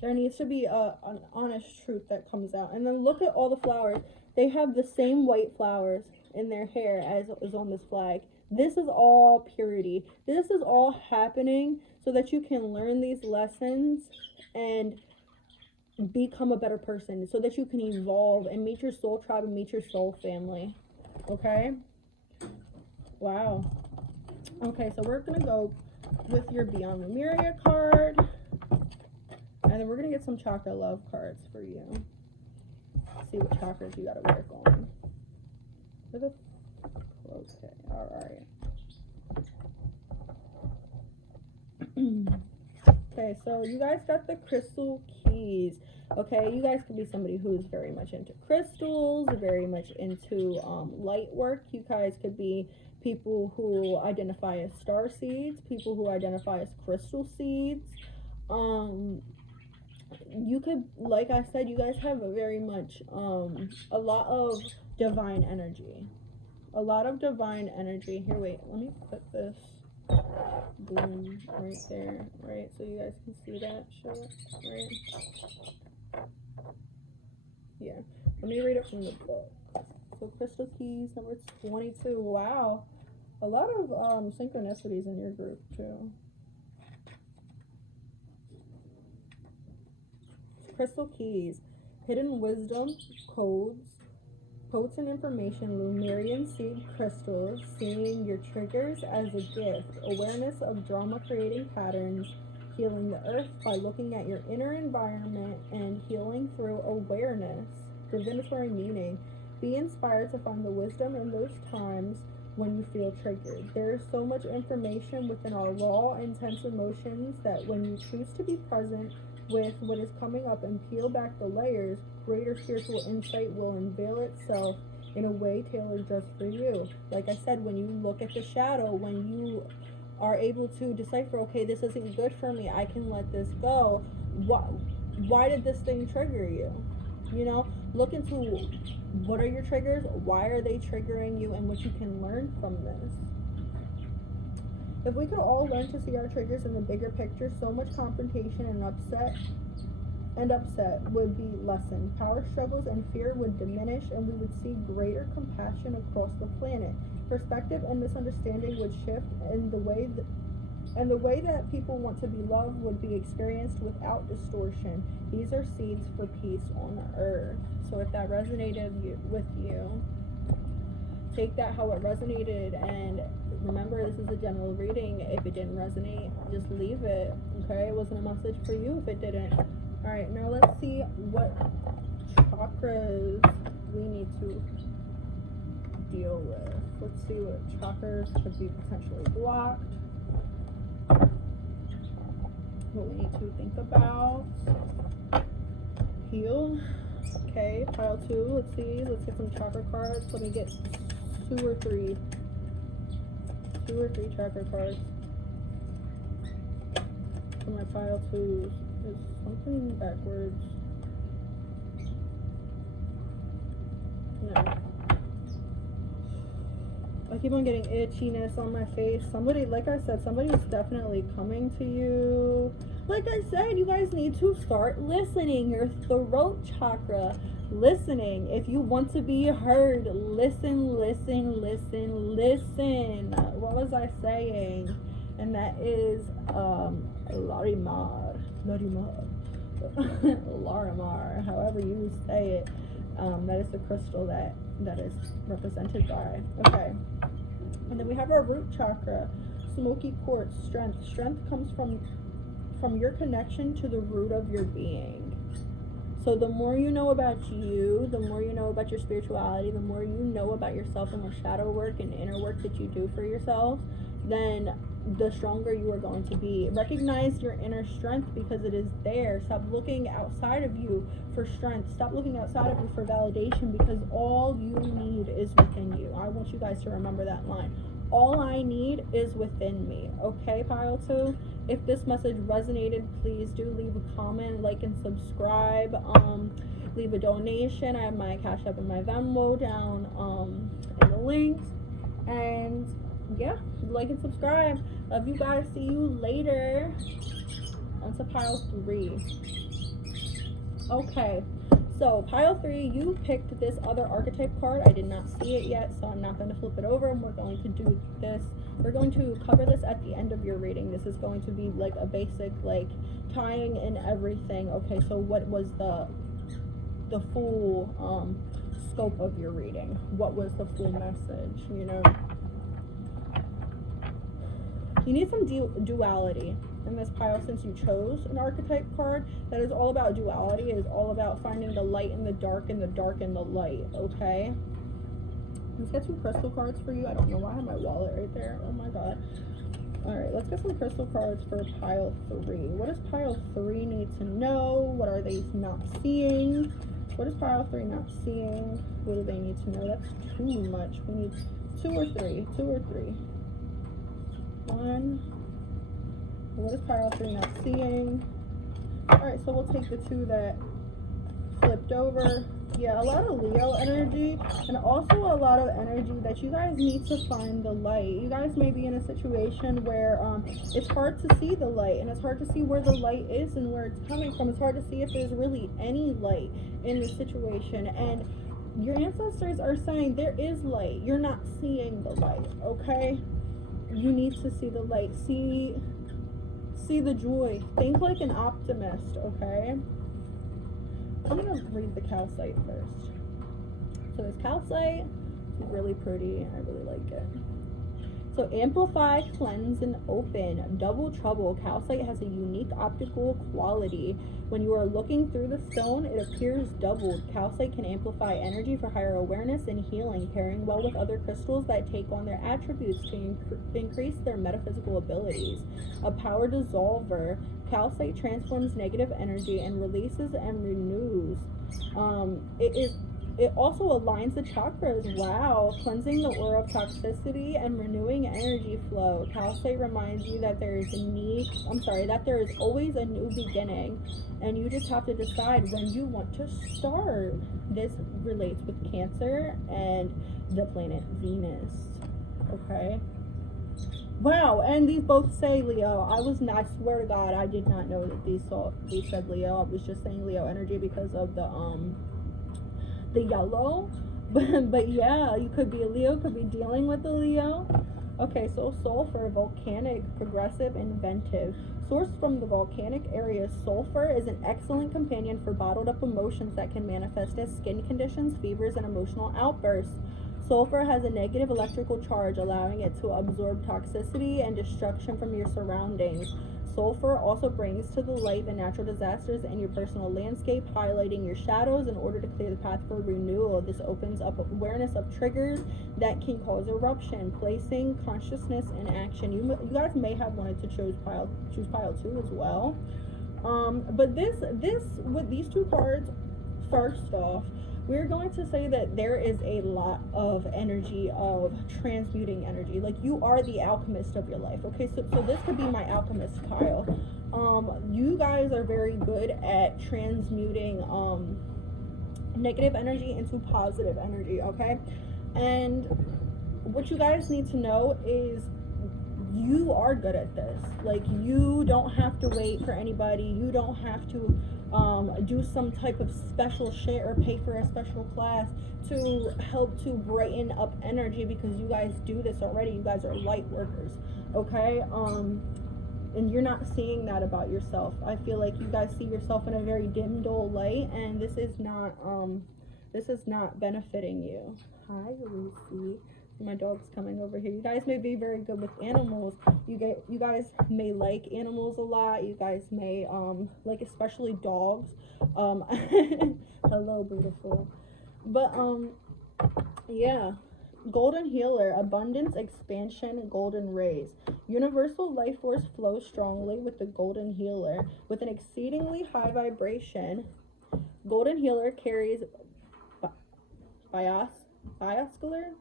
There needs to be an honest truth that comes out. And then look at all the flowers. They have the same white flowers in their hair as is on this flag. This is all purity. This is all happening so that you can learn these lessons and become a better person, so that you can evolve and meet your soul tribe and meet your soul family. Okay? Wow. Okay, so we're going to go with your Beyond Lemuria card. And then we're going to get some chakra love cards for you. See what chakras you got to work on. Okay, alright. Okay, so you guys got the crystal keys. Okay, you guys could be somebody who's very much into crystals, very much into light work. You guys could be people who identify as star seeds, people who identify as crystal seeds. You could, like I said, you guys have a very much a lot of divine energy. A lot of divine energy. Here, wait, let me put this boom right there, right, so you guys can see that shit, right? Yeah, let me read it from the book. So crystal keys number 22. Wow, a lot of synchronicities in your group too. Crystal keys, hidden wisdom, codes, potent information, Lemurian seed crystals, seeing your triggers as a gift, awareness of drama-creating patterns, healing the earth by looking at your inner environment and healing through awareness, divinatory meaning. Be inspired to find the wisdom in those times when you feel triggered. There is so much information within our raw, intense emotions that when you choose to be present with what is coming up and peel back the layers, greater spiritual insight will unveil itself in a way tailored just for you. Like I said, when you look at the shadow, when you are able to decipher, okay, this isn't good for me, I can let this go. Why did this thing trigger you? You know, look into what are your triggers, why are they triggering you, and what you can learn from this. If we could all learn to see our triggers in the bigger picture, so much confrontation and upset would be lessened. Power struggles and fear would diminish, and we would see greater compassion across the planet. Perspective and misunderstanding would shift, and the way that people want to be loved would be experienced without distortion. These are seeds for peace on earth. So if that resonated with you, take that how it resonated, and remember, this is a general reading. If it didn't resonate, just leave it, okay? It wasn't a message for you if it didn't. All right, now let's see what chakras we need to deal with. Let's see what chakras could be potentially blocked, what we need to think about, heal. Okay, pile 2, let's see, let's get some chakra cards. Let me get 2 or 3 chakra cards for my pile 2s. Is something backwards? No. I keep on getting itchiness on my face. Somebody, like I said, somebody is definitely coming to you. Like I said, you guys need to start listening. Your throat chakra, listening. If you want to be heard, listen, listen, listen, listen. What was I saying? And that is Larimar, Larimar, however you say it. That is the crystal that is represented by. Okay. And then we have our root chakra, smoky quartz, strength. Strength comes from your connection to the root of your being. So the more you know about you, the more you know about your spirituality, the more you know about yourself and what shadow work and inner work that you do for yourself, then the stronger you are going to be. Recognize your inner strength because it is there. Stop looking outside of you for strength. Stop looking outside of you for validation, because all you need is within you. I want you guys to remember that line. All I need is within me. Okay, pile 2? If this message resonated, please do leave a comment, like, and subscribe. Leave a donation. I have my Cashapp and my Venmo down in the links. And yeah, like and subscribe. Love you guys. See you later. On to pile 3. Okay, so pile 3, you picked this other archetype card. I did not see it yet, so I'm not going to flip it over, and we're going to do this. We're going to cover this at the end of your reading. This is going to be like a basic, like, tying in everything. Okay, so what was the full scope of your reading? What was the full message, you know? You need some duality in this pile, since you chose an archetype card that is all about duality. It is all about finding the light in the dark and the dark in the light, okay? Let's get some crystal cards for you. I don't know why I have my wallet right there. Oh my god. Alright, let's get some crystal cards for pile 3. What does pile 3 need to know? What are they not seeing? What is pile 3 not seeing? What do they need to know? That's too much. We need 2 or 3. 2 or 3. 1. What is pile 3 not seeing? Alright, so we'll take the 2 that flipped over. Yeah, a lot of Leo energy, and also a lot of energy that you guys need to find the light. You guys may be in a situation where it's hard to see the light, and it's hard to see where the light is and where it's coming from. It's hard to see if there's really any light in the situation, and your ancestors are saying there is light. You're not seeing the light, okay? You need to see the light. See the joy. Think like an optimist, okay? I'm gonna read the calcite first. So this calcite is really pretty. I really like it. So amplify, cleanse, and open. Double trouble. Calcite has a unique optical quality. When you are looking through the stone, it appears doubled. Calcite can amplify energy for higher awareness and healing, pairing well with other crystals that take on their attributes to increase their metaphysical abilities. A power dissolver. Calcite transforms negative energy and releases and renews. It also aligns the chakras. Wow. Cleansing the aura of toxicity and renewing energy flow. Calcite reminds you that there is always a new beginning, and you just have to decide when you want to start. This relates with Cancer and the planet Venus. Okay. Wow, and these both say Leo. I swear to God, I did not know that these said Leo. I was just saying Leo energy because of the yellow. But yeah, you could be a Leo, could be dealing with a Leo. Okay, so sulfur, volcanic, progressive, inventive. Sourced from the volcanic area, sulfur is an excellent companion for bottled up emotions that can manifest as skin conditions, fevers, and emotional outbursts. Sulfur has a negative electrical charge, allowing it to absorb toxicity and destruction from your surroundings. Sulfur also brings to the light the natural disasters in your personal landscape, highlighting your shadows in order to clear the path for renewal. This opens up awareness of triggers that can cause eruption, placing consciousness in action. You guys may have wanted to choose pile 2 as well. But this with these two cards, first off, we're going to say that there is a lot of energy of transmuting energy. Like, you are the alchemist of your life. Okay, so this could be my alchemist pile. You guys are very good at transmuting negative energy into positive energy, okay? And what you guys need to know is you are good at this. Like, you don't have to wait for anybody. You don't have to do some type of special shit or pay for a special class to help to brighten up energy, because you guys do this already. You guys are light workers, okay? And you're not seeing that about yourself. I feel like you guys see yourself in a very dim, dull light, and this is not benefiting you. Hi, Lucy. My dog's coming over here. You guys may be very good with animals. You guys may like animals a lot. You guys may like especially dogs. Hello, beautiful. But yeah. Golden healer, abundance, expansion, golden rays. Universal life force flows strongly with the golden healer. With an exceedingly high vibration, golden healer carries bioscalar, bioscalar,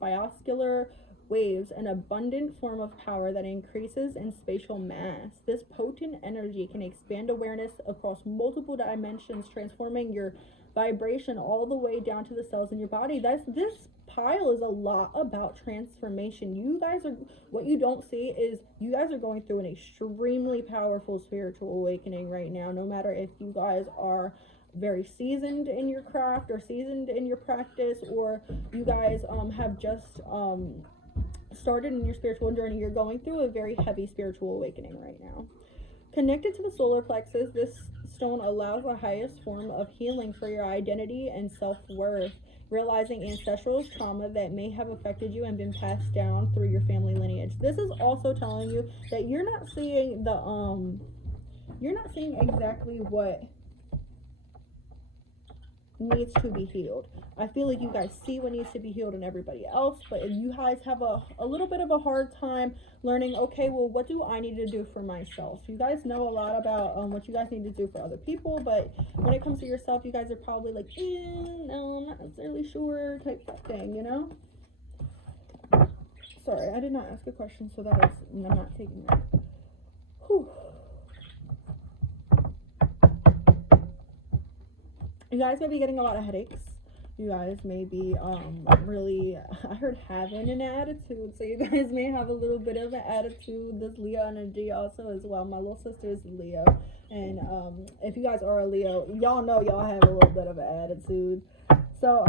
bioscalar waves, an abundant form of power that increases in spatial mass. This potent energy can expand awareness across multiple dimensions, transforming your vibration all the way down to the cells in your body. This pile is a lot about transformation. You guys are, what you don't see is you guys are going through an extremely powerful spiritual awakening right now. No matter if you guys are very seasoned in your craft or seasoned in your practice, or you guys have just started in your spiritual journey, you're going through a very heavy spiritual awakening right now. Connected to the solar plexus, this stone allows the highest form of healing for your identity and self-worth, realizing ancestral trauma that may have affected you and been passed down through your family lineage. This is also telling you that you're not seeing exactly what needs to be healed. I feel like you guys see what needs to be healed in everybody else, but you guys have a little bit of a hard time learning, okay, well, what do I need to do for myself? You guys know a lot about what you guys need to do for other people, but when it comes to yourself, you guys are probably like, no, I'm not necessarily sure type thing, you know? Sorry, I did not ask a question, so I'm not taking that. Whew. You guys may be getting a lot of headaches. You guys may be really, I heard having an attitude, so you guys may have a little bit of an attitude. This Leo energy also as well. My little sister is Leo, and if you guys are a Leo, y'all know y'all have a little bit of an attitude. So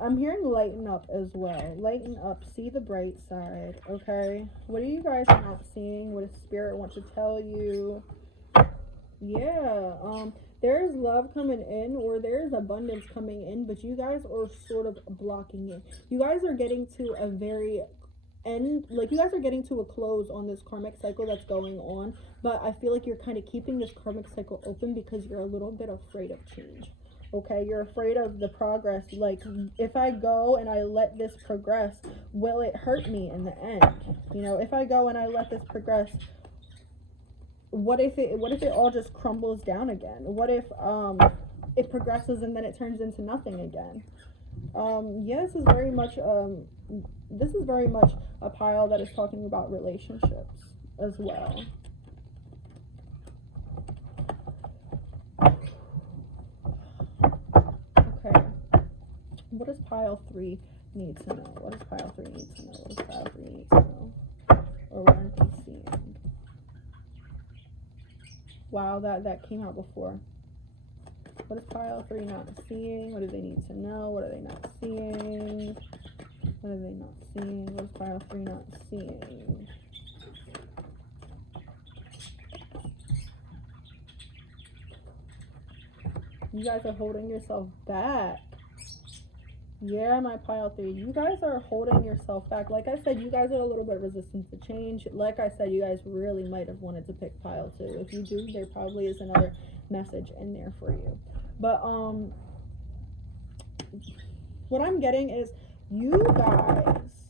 I'm hearing lighten up as well. Lighten up, see the bright side, okay? What are you guys not seeing? What does Spirit want to tell you? Yeah, there's love coming in, or there's abundance coming in, but you guys are sort of blocking it. You guys are getting to a very end, like you guys are getting to a close on this karmic cycle that's going on, but I feel like you're kind of keeping this karmic cycle open because you're a little bit afraid of change. Okay, you're afraid of the progress. Like, if I go and I let this progress, will it hurt me in the end? You know, if I go and I let this progress, what if it all just crumbles down again? What if it progresses and then it turns into nothing again? Yeah, this is very much a pile that is talking about relationships as well. Okay, what does pile 3 need to know? What does pile 3 need to know? What does pile 3 need to know? Or what aren't they seeing? Wow, that came out before. What is pile 3 not seeing? What do they need to know? What are they not seeing? What are they not seeing? What is pile 3 not seeing? You guys are holding yourself back. Yeah, my pile 3. You guys are holding yourself back. Like I said, you guys are a little bit resistant to change. Like I said, you guys really might have wanted to pick pile 2. If you do, there probably is another message in there for you. But what I'm getting is you guys,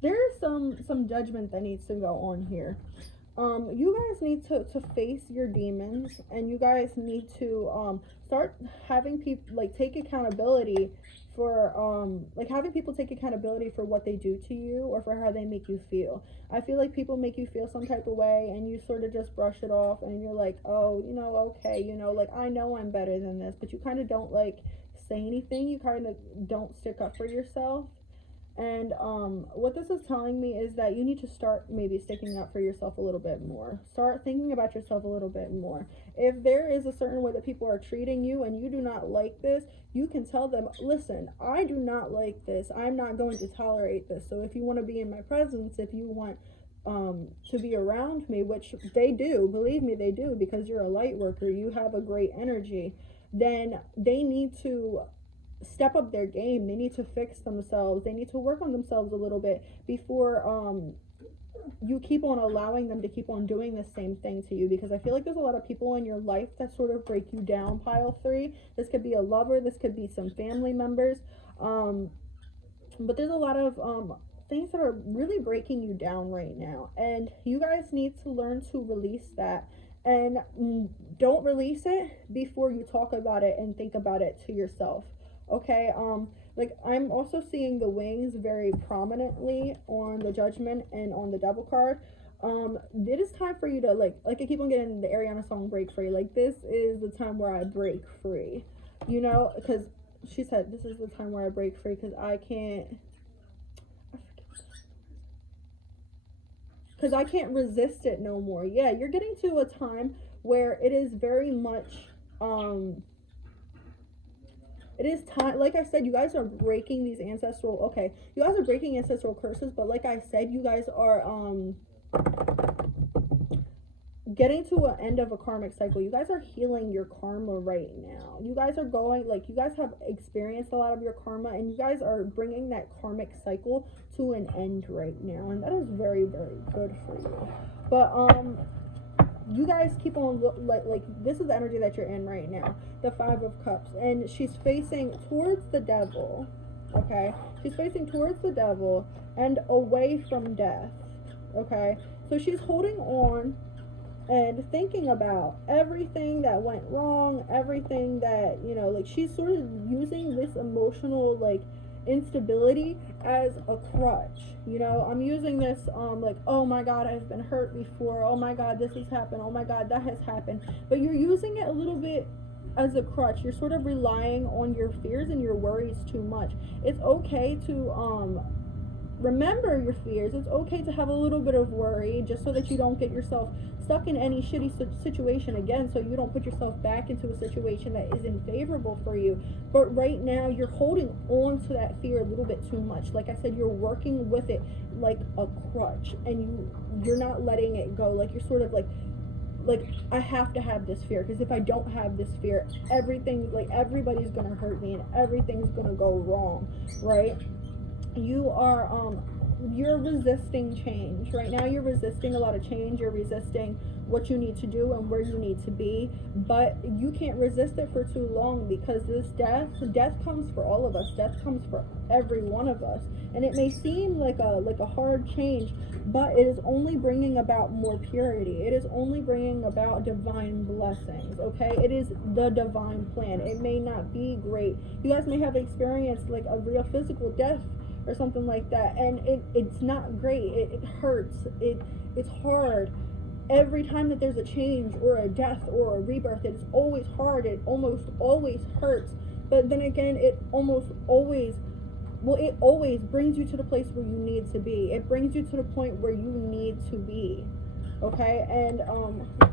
there's some judgment that needs to go on here. You guys need to face your demons, and you guys need to start having people like take accountability for like having people take accountability for what they do to you or for how they make you feel. I feel like people make you feel some type of way and you sort of just brush it off and you're like, oh, you know, okay, you know, like I know I'm better than this, but you kind of don't like say anything. You kind of don't stick up for yourself. And what this is telling me is that you need to start maybe sticking up for yourself a little bit more. Start thinking about yourself a little bit more. If there is a certain way that people are treating you and you do not like this, you can tell them, listen, I do not like this. I'm not going to tolerate this. So if you want to be in my presence, if you want to be around me, which they do, believe me, they do, because you're a light worker, you have a great energy, then they need to step up their game. They need to fix themselves. They need to work on themselves a little bit before you keep on allowing them to keep on doing the same thing to you, because I feel like there's a lot of people in your life that sort of break you down, pile 3. This could be a lover, this could be some family members, but there's a lot of things that are really breaking you down right now, and you guys need to learn to release that. And don't release it before you talk about it and think about it to yourself. Okay, like I'm also seeing the wings very prominently on the Judgment and on the Devil card. It is time for you to like I keep on getting the Ariana song Break Free. Like, this is the time where I break free, you know, because she said this is the time where I break free because I can't resist it no more. Yeah, you're getting to a time where it is very much it is time. Like I said, you guys are breaking these ancestral, you guys are breaking ancestral curses, but like I said, you guys are getting to an end of a karmic cycle. You guys are healing your karma right now. You guys are going, like, you guys have experienced a lot of your karma, and you guys are bringing that karmic cycle to an end right now, and that is very, very good for you. But you guys keep on like this is the energy that you're in right now, the 5 of Cups, and she's facing towards the Devil. Okay, she's facing towards the Devil and away from death. Okay, so she's holding on and thinking about everything that went wrong, everything that, you know, like she's sort of using this emotional like instability as a crutch. You know, I'm using this like, oh my god, I've been hurt before, oh my god, this has happened, oh my god, that has happened, but you're using it a little bit as a crutch. You're sort of relying on your fears and your worries too much. It's okay to remember your fears. It's okay to have a little bit of worry, just so that you don't get yourself stuck in any shitty situation again, so you don't put yourself back into a situation that isn't favorable for you. But right now you're holding on to that fear a little bit too much. Like I said, you're working with it like a crutch, and you're not letting it go. Like, you're sort of like like, I have to have this fear, because if I don't have this fear, everything, like, everybody's gonna hurt me and everything's gonna go wrong, right? You are you're resisting change right now. You're resisting a lot of change. You're resisting what you need to do and where you need to be, but you can't resist it for too long, because this death comes for all of us. Death comes for every one of us, and it may seem like a hard change, but it is only bringing about more purity. It is only bringing about divine blessings. Okay, it is the divine plan. It may not be great. You guys may have experienced like a real physical death or something like that, and it's not great. It hurts. It's hard. Every time that there's a change or a death or a rebirth, it's always hard. It almost always hurts. But then again, it almost always, well, it always brings you to the place where you need to be. It brings you to the point where you need to be. Okay, and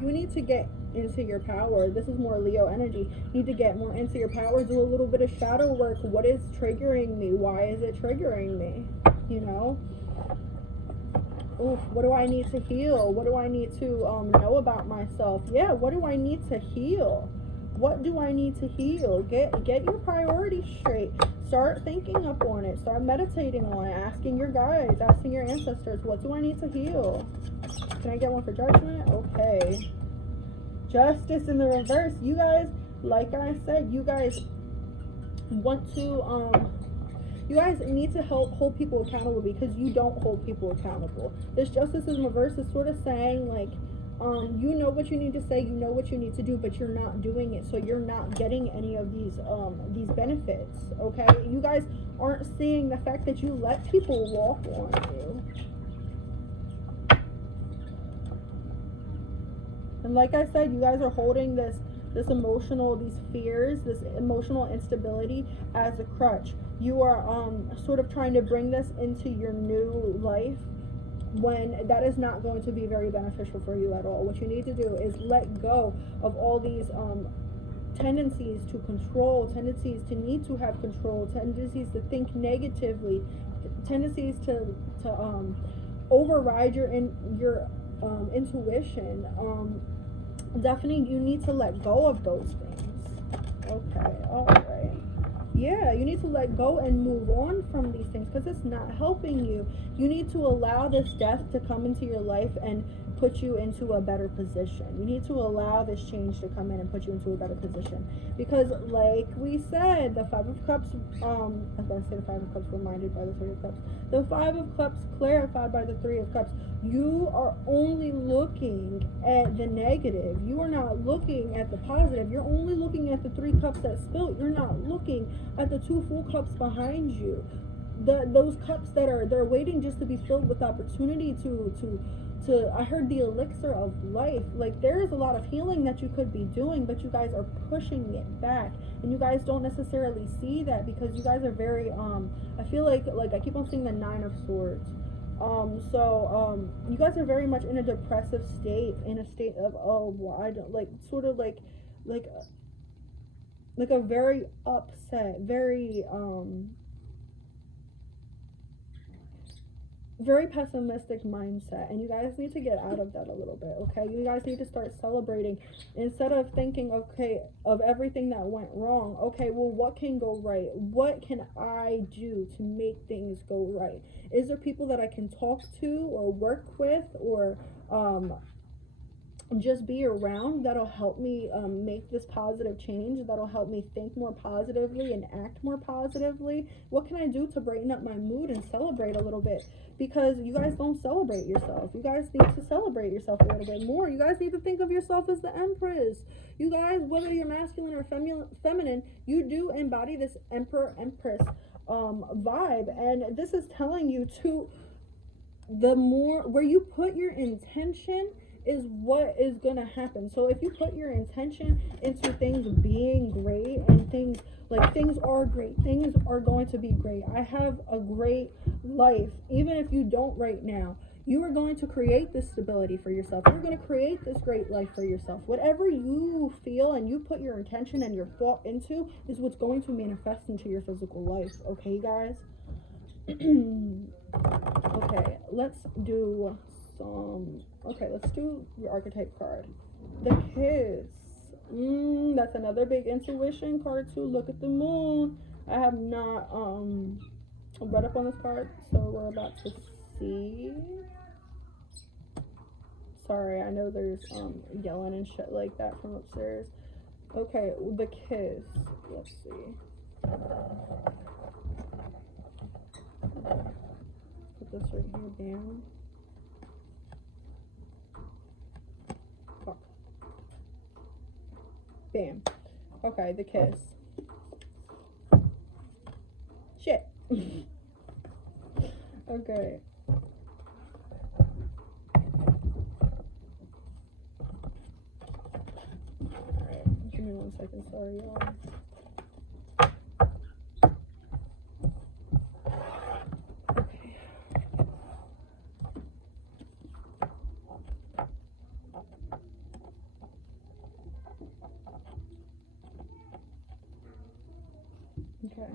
you need to get into your power. This is more Leo energy. You need to get more into your power. Do a little bit of shadow work. What is triggering me? Why is it triggering me? You know, oof, what do I need to heal? What do I need to know about myself? Yeah, what do I need to heal? What do I need to heal? Get your priorities straight. Start thinking up on it. Start meditating on it. Asking your guides, asking your ancestors, what do I need to heal? Can I get one for judgment? Okay. Justice in the reverse. You guys, like I said, you guys want to you guys need to hold people accountable, because you don't hold people accountable. This justice in reverse is sort of saying like, you know what you need to say, you know what you need to do, but you're not doing it, so you're not getting any of these benefits. Okay, you guys aren't seeing the fact that you let people walk on you. And like I said, you guys are holding these fears, this emotional instability as a crutch. You are sort of trying to bring this into your new life, when that is not going to be very beneficial for you at all. What you need to do is let go of all these tendencies to control, tendencies to need to have control, tendencies to think negatively, tendencies to override your intuition. Definitely, you need to let go of those things. Okay, all right. Yeah, you need to let go and move on from these things, because it's not helping you. You need to allow this death to come into your life and put you into a better position. You need to allow this change to come in and put you into a better position, because like we said, the Five of Cups, I was going to say the Five of Cups reminded by the Three of Cups, the Five of Cups clarified by the Three of Cups. You are only looking at the negative. You are not looking at the positive. You're only looking at the 3 cups that spilt. You're not looking at the 2 full cups behind you. Those cups they're waiting just to be filled with opportunity to I heard the elixir of life. Like, there is a lot of healing that you could be doing, but you guys are pushing it back, and you guys don't necessarily see that, because you guys are very I feel like I keep on seeing the 9 of Swords. You guys are very much in a depressive state, in a state of, oh, well, I don't, like, sort of like a very upset, very pessimistic mindset, and you guys need to get out of that a little bit. Okay, you guys need to start celebrating, instead of thinking, okay, of everything that went wrong. Okay, well, what can go right? What can I do to make things go right? Is there people that I can talk to or work with, or just be around, that'll help me make this positive change, that'll help me think more positively and act more positively? What can I do to brighten up my mood and celebrate a little bit? Because you guys don't celebrate yourself. You guys need to celebrate yourself a little bit more. You guys need to think of yourself as the Empress. You guys, whether you're masculine or feminine, you do embody this Emperor, Empress vibe, and this is telling you to, the more where you put your intention is what is gonna happen. So if you put your intention into things being great, and things are great, things are going to be great. I have a great life. Even if you don't right now, you are going to create this stability for yourself. You're going to create this great life for yourself. Whatever you feel and you put your intention and your thought into is what's going to manifest into your physical life. Okay, guys? Okay, let's do some Okay, let's do your archetype card. The Kiss. That's another big intuition card too. Look at the moon. I have not read up on this card, so we're about to see. Sorry, I know there's yelling and shit like that from upstairs. Okay, the Kiss. Let's see. Put this right here, bam. Fuck. Bam. Okay, the Kiss. Shit. Okay. Alright, give me 1 second, sorry y'all. Okay.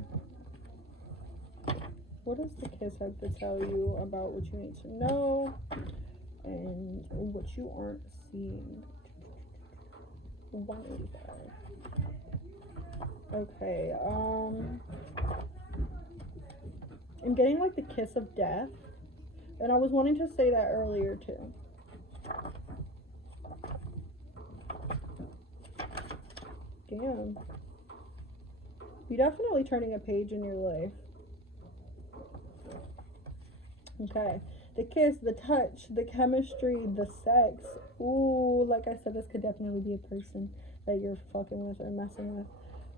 What does the Kiss have to tell you about what you need to know and what you aren't seeing? 185. Okay, I'm getting like the kiss of death, and I was wanting to say that earlier too. Damn. You're definitely turning a page in your life. Okay. The kiss, the touch, the chemistry, the sex. Ooh, like I said, this could definitely be a person that you're fucking with or messing with.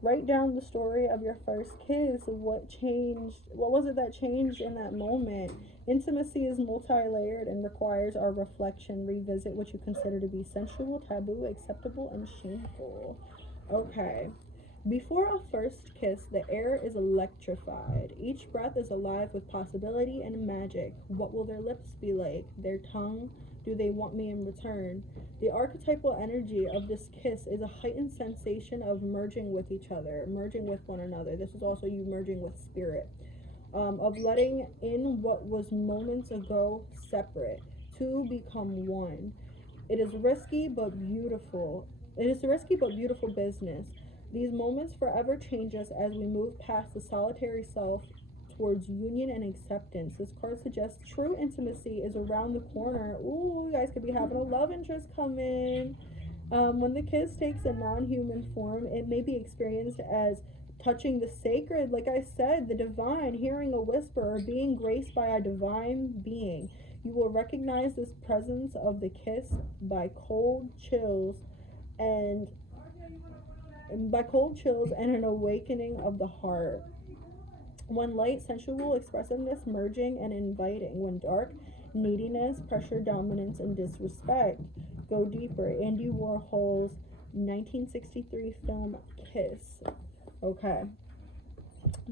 Write down the story of your first kiss. What changed? What was it that changed in that moment? Intimacy is multi-layered and requires our reflection. Revisit what you consider to be sensual, taboo, acceptable, and shameful. Okay. Before a first kiss, the air is electrified. Each breath is alive with possibility and magic. What will their lips be like? Their tongue? Do they want me in return? The archetypal energy of this kiss is a heightened sensation of merging with each other, merging with one another. This is also you merging with spirit. Of letting in what was moments ago separate to become one. It is risky but beautiful. It is a risky but beautiful business. These moments forever change us as we move past the solitary self towards union and acceptance. This card suggests true intimacy is around the corner. Ooh, you guys could be having a love interest come in. When the kiss takes a non-human form, it may be experienced as touching the sacred, like I said, the divine, hearing a whisper, or being graced by a divine being. You will recognize this presence of the kiss by cold chills and an awakening of the heart. When light, sensual expressiveness, merging and inviting. When dark, neediness, pressure, dominance, and disrespect. Go deeper. Andy Warhol's 1963 film Kiss. Okay.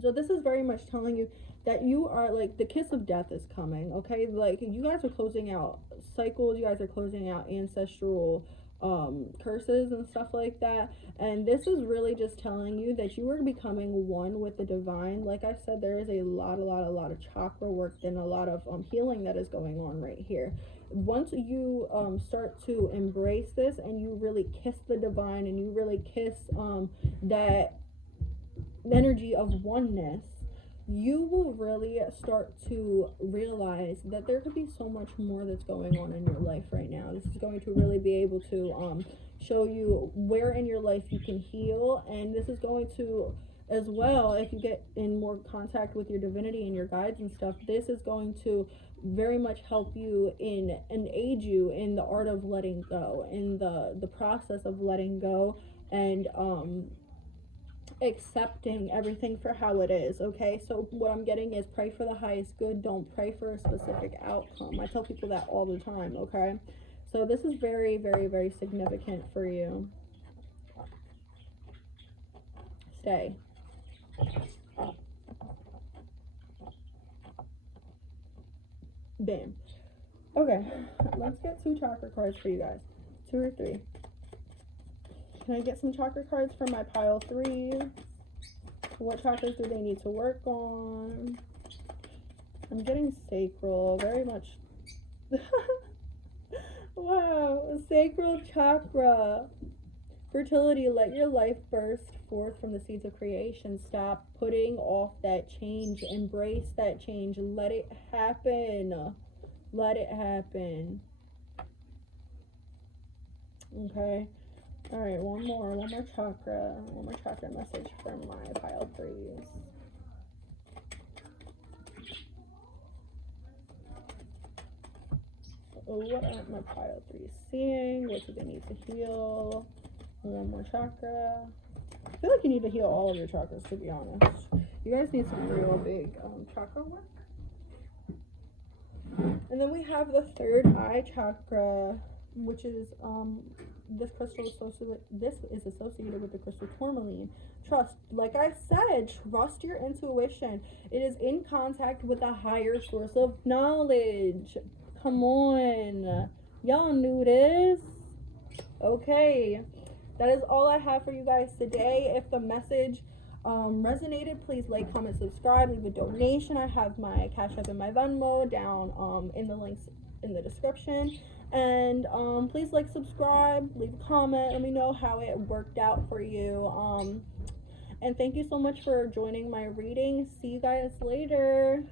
So this is very much telling you that you are like the kiss of death is coming. Okay, like you guys are closing out cycles. You guys are closing out ancestral curses and stuff like that, and this is really just telling you that you are becoming one with the divine. Like I said, there is a lot of chakra work and a lot of healing that is going on right here. Once you start to embrace this and you really kiss the divine and you really kiss that energy of oneness, you will really start to realize that there could be so much more that's going on in your life right now. This is going to really be able to show you where in your life you can heal, and this is going to, as well, if you get in more contact with your divinity and your guides and stuff, this is going to very much help you in and aid you in the art of letting go, in the process of letting go, and accepting everything for how it is. Okay, so what I'm getting is pray for the highest good, don't pray for a specific outcome. I tell people that all the time. Okay, so this is very significant for you. Stay. Bam. Okay, let's get 2 chakra cards for you guys. 2 or 3. Can I get some chakra cards for my pile 3? What chakras do they need to work on? I'm getting sacral, very much. Sacral chakra. Fertility, let your life burst forth from the seeds of creation. Stop putting off that change. Embrace that change. Let it happen. Let it happen. Okay. All right, one more chakra message from my pile threes. What aren't my pile threes seeing? What do they need to heal? One more chakra. I feel like you need to heal all of your chakras, to be honest. You guys need some real big chakra work. And then we have the third eye chakra, which is this is associated with the crystal tourmaline. Trust, like I said, trust your intuition. It is in contact with a higher source of knowledge. Come on, y'all knew this. Okay, that is all I have for you guys today. If the message resonated, please like, comment, subscribe, leave a donation. I have my Cashapp and my Venmo down in the links in the description. And please like, subscribe, leave a comment, let me know how it worked out for you. And thank you so much for joining my reading. See you guys later.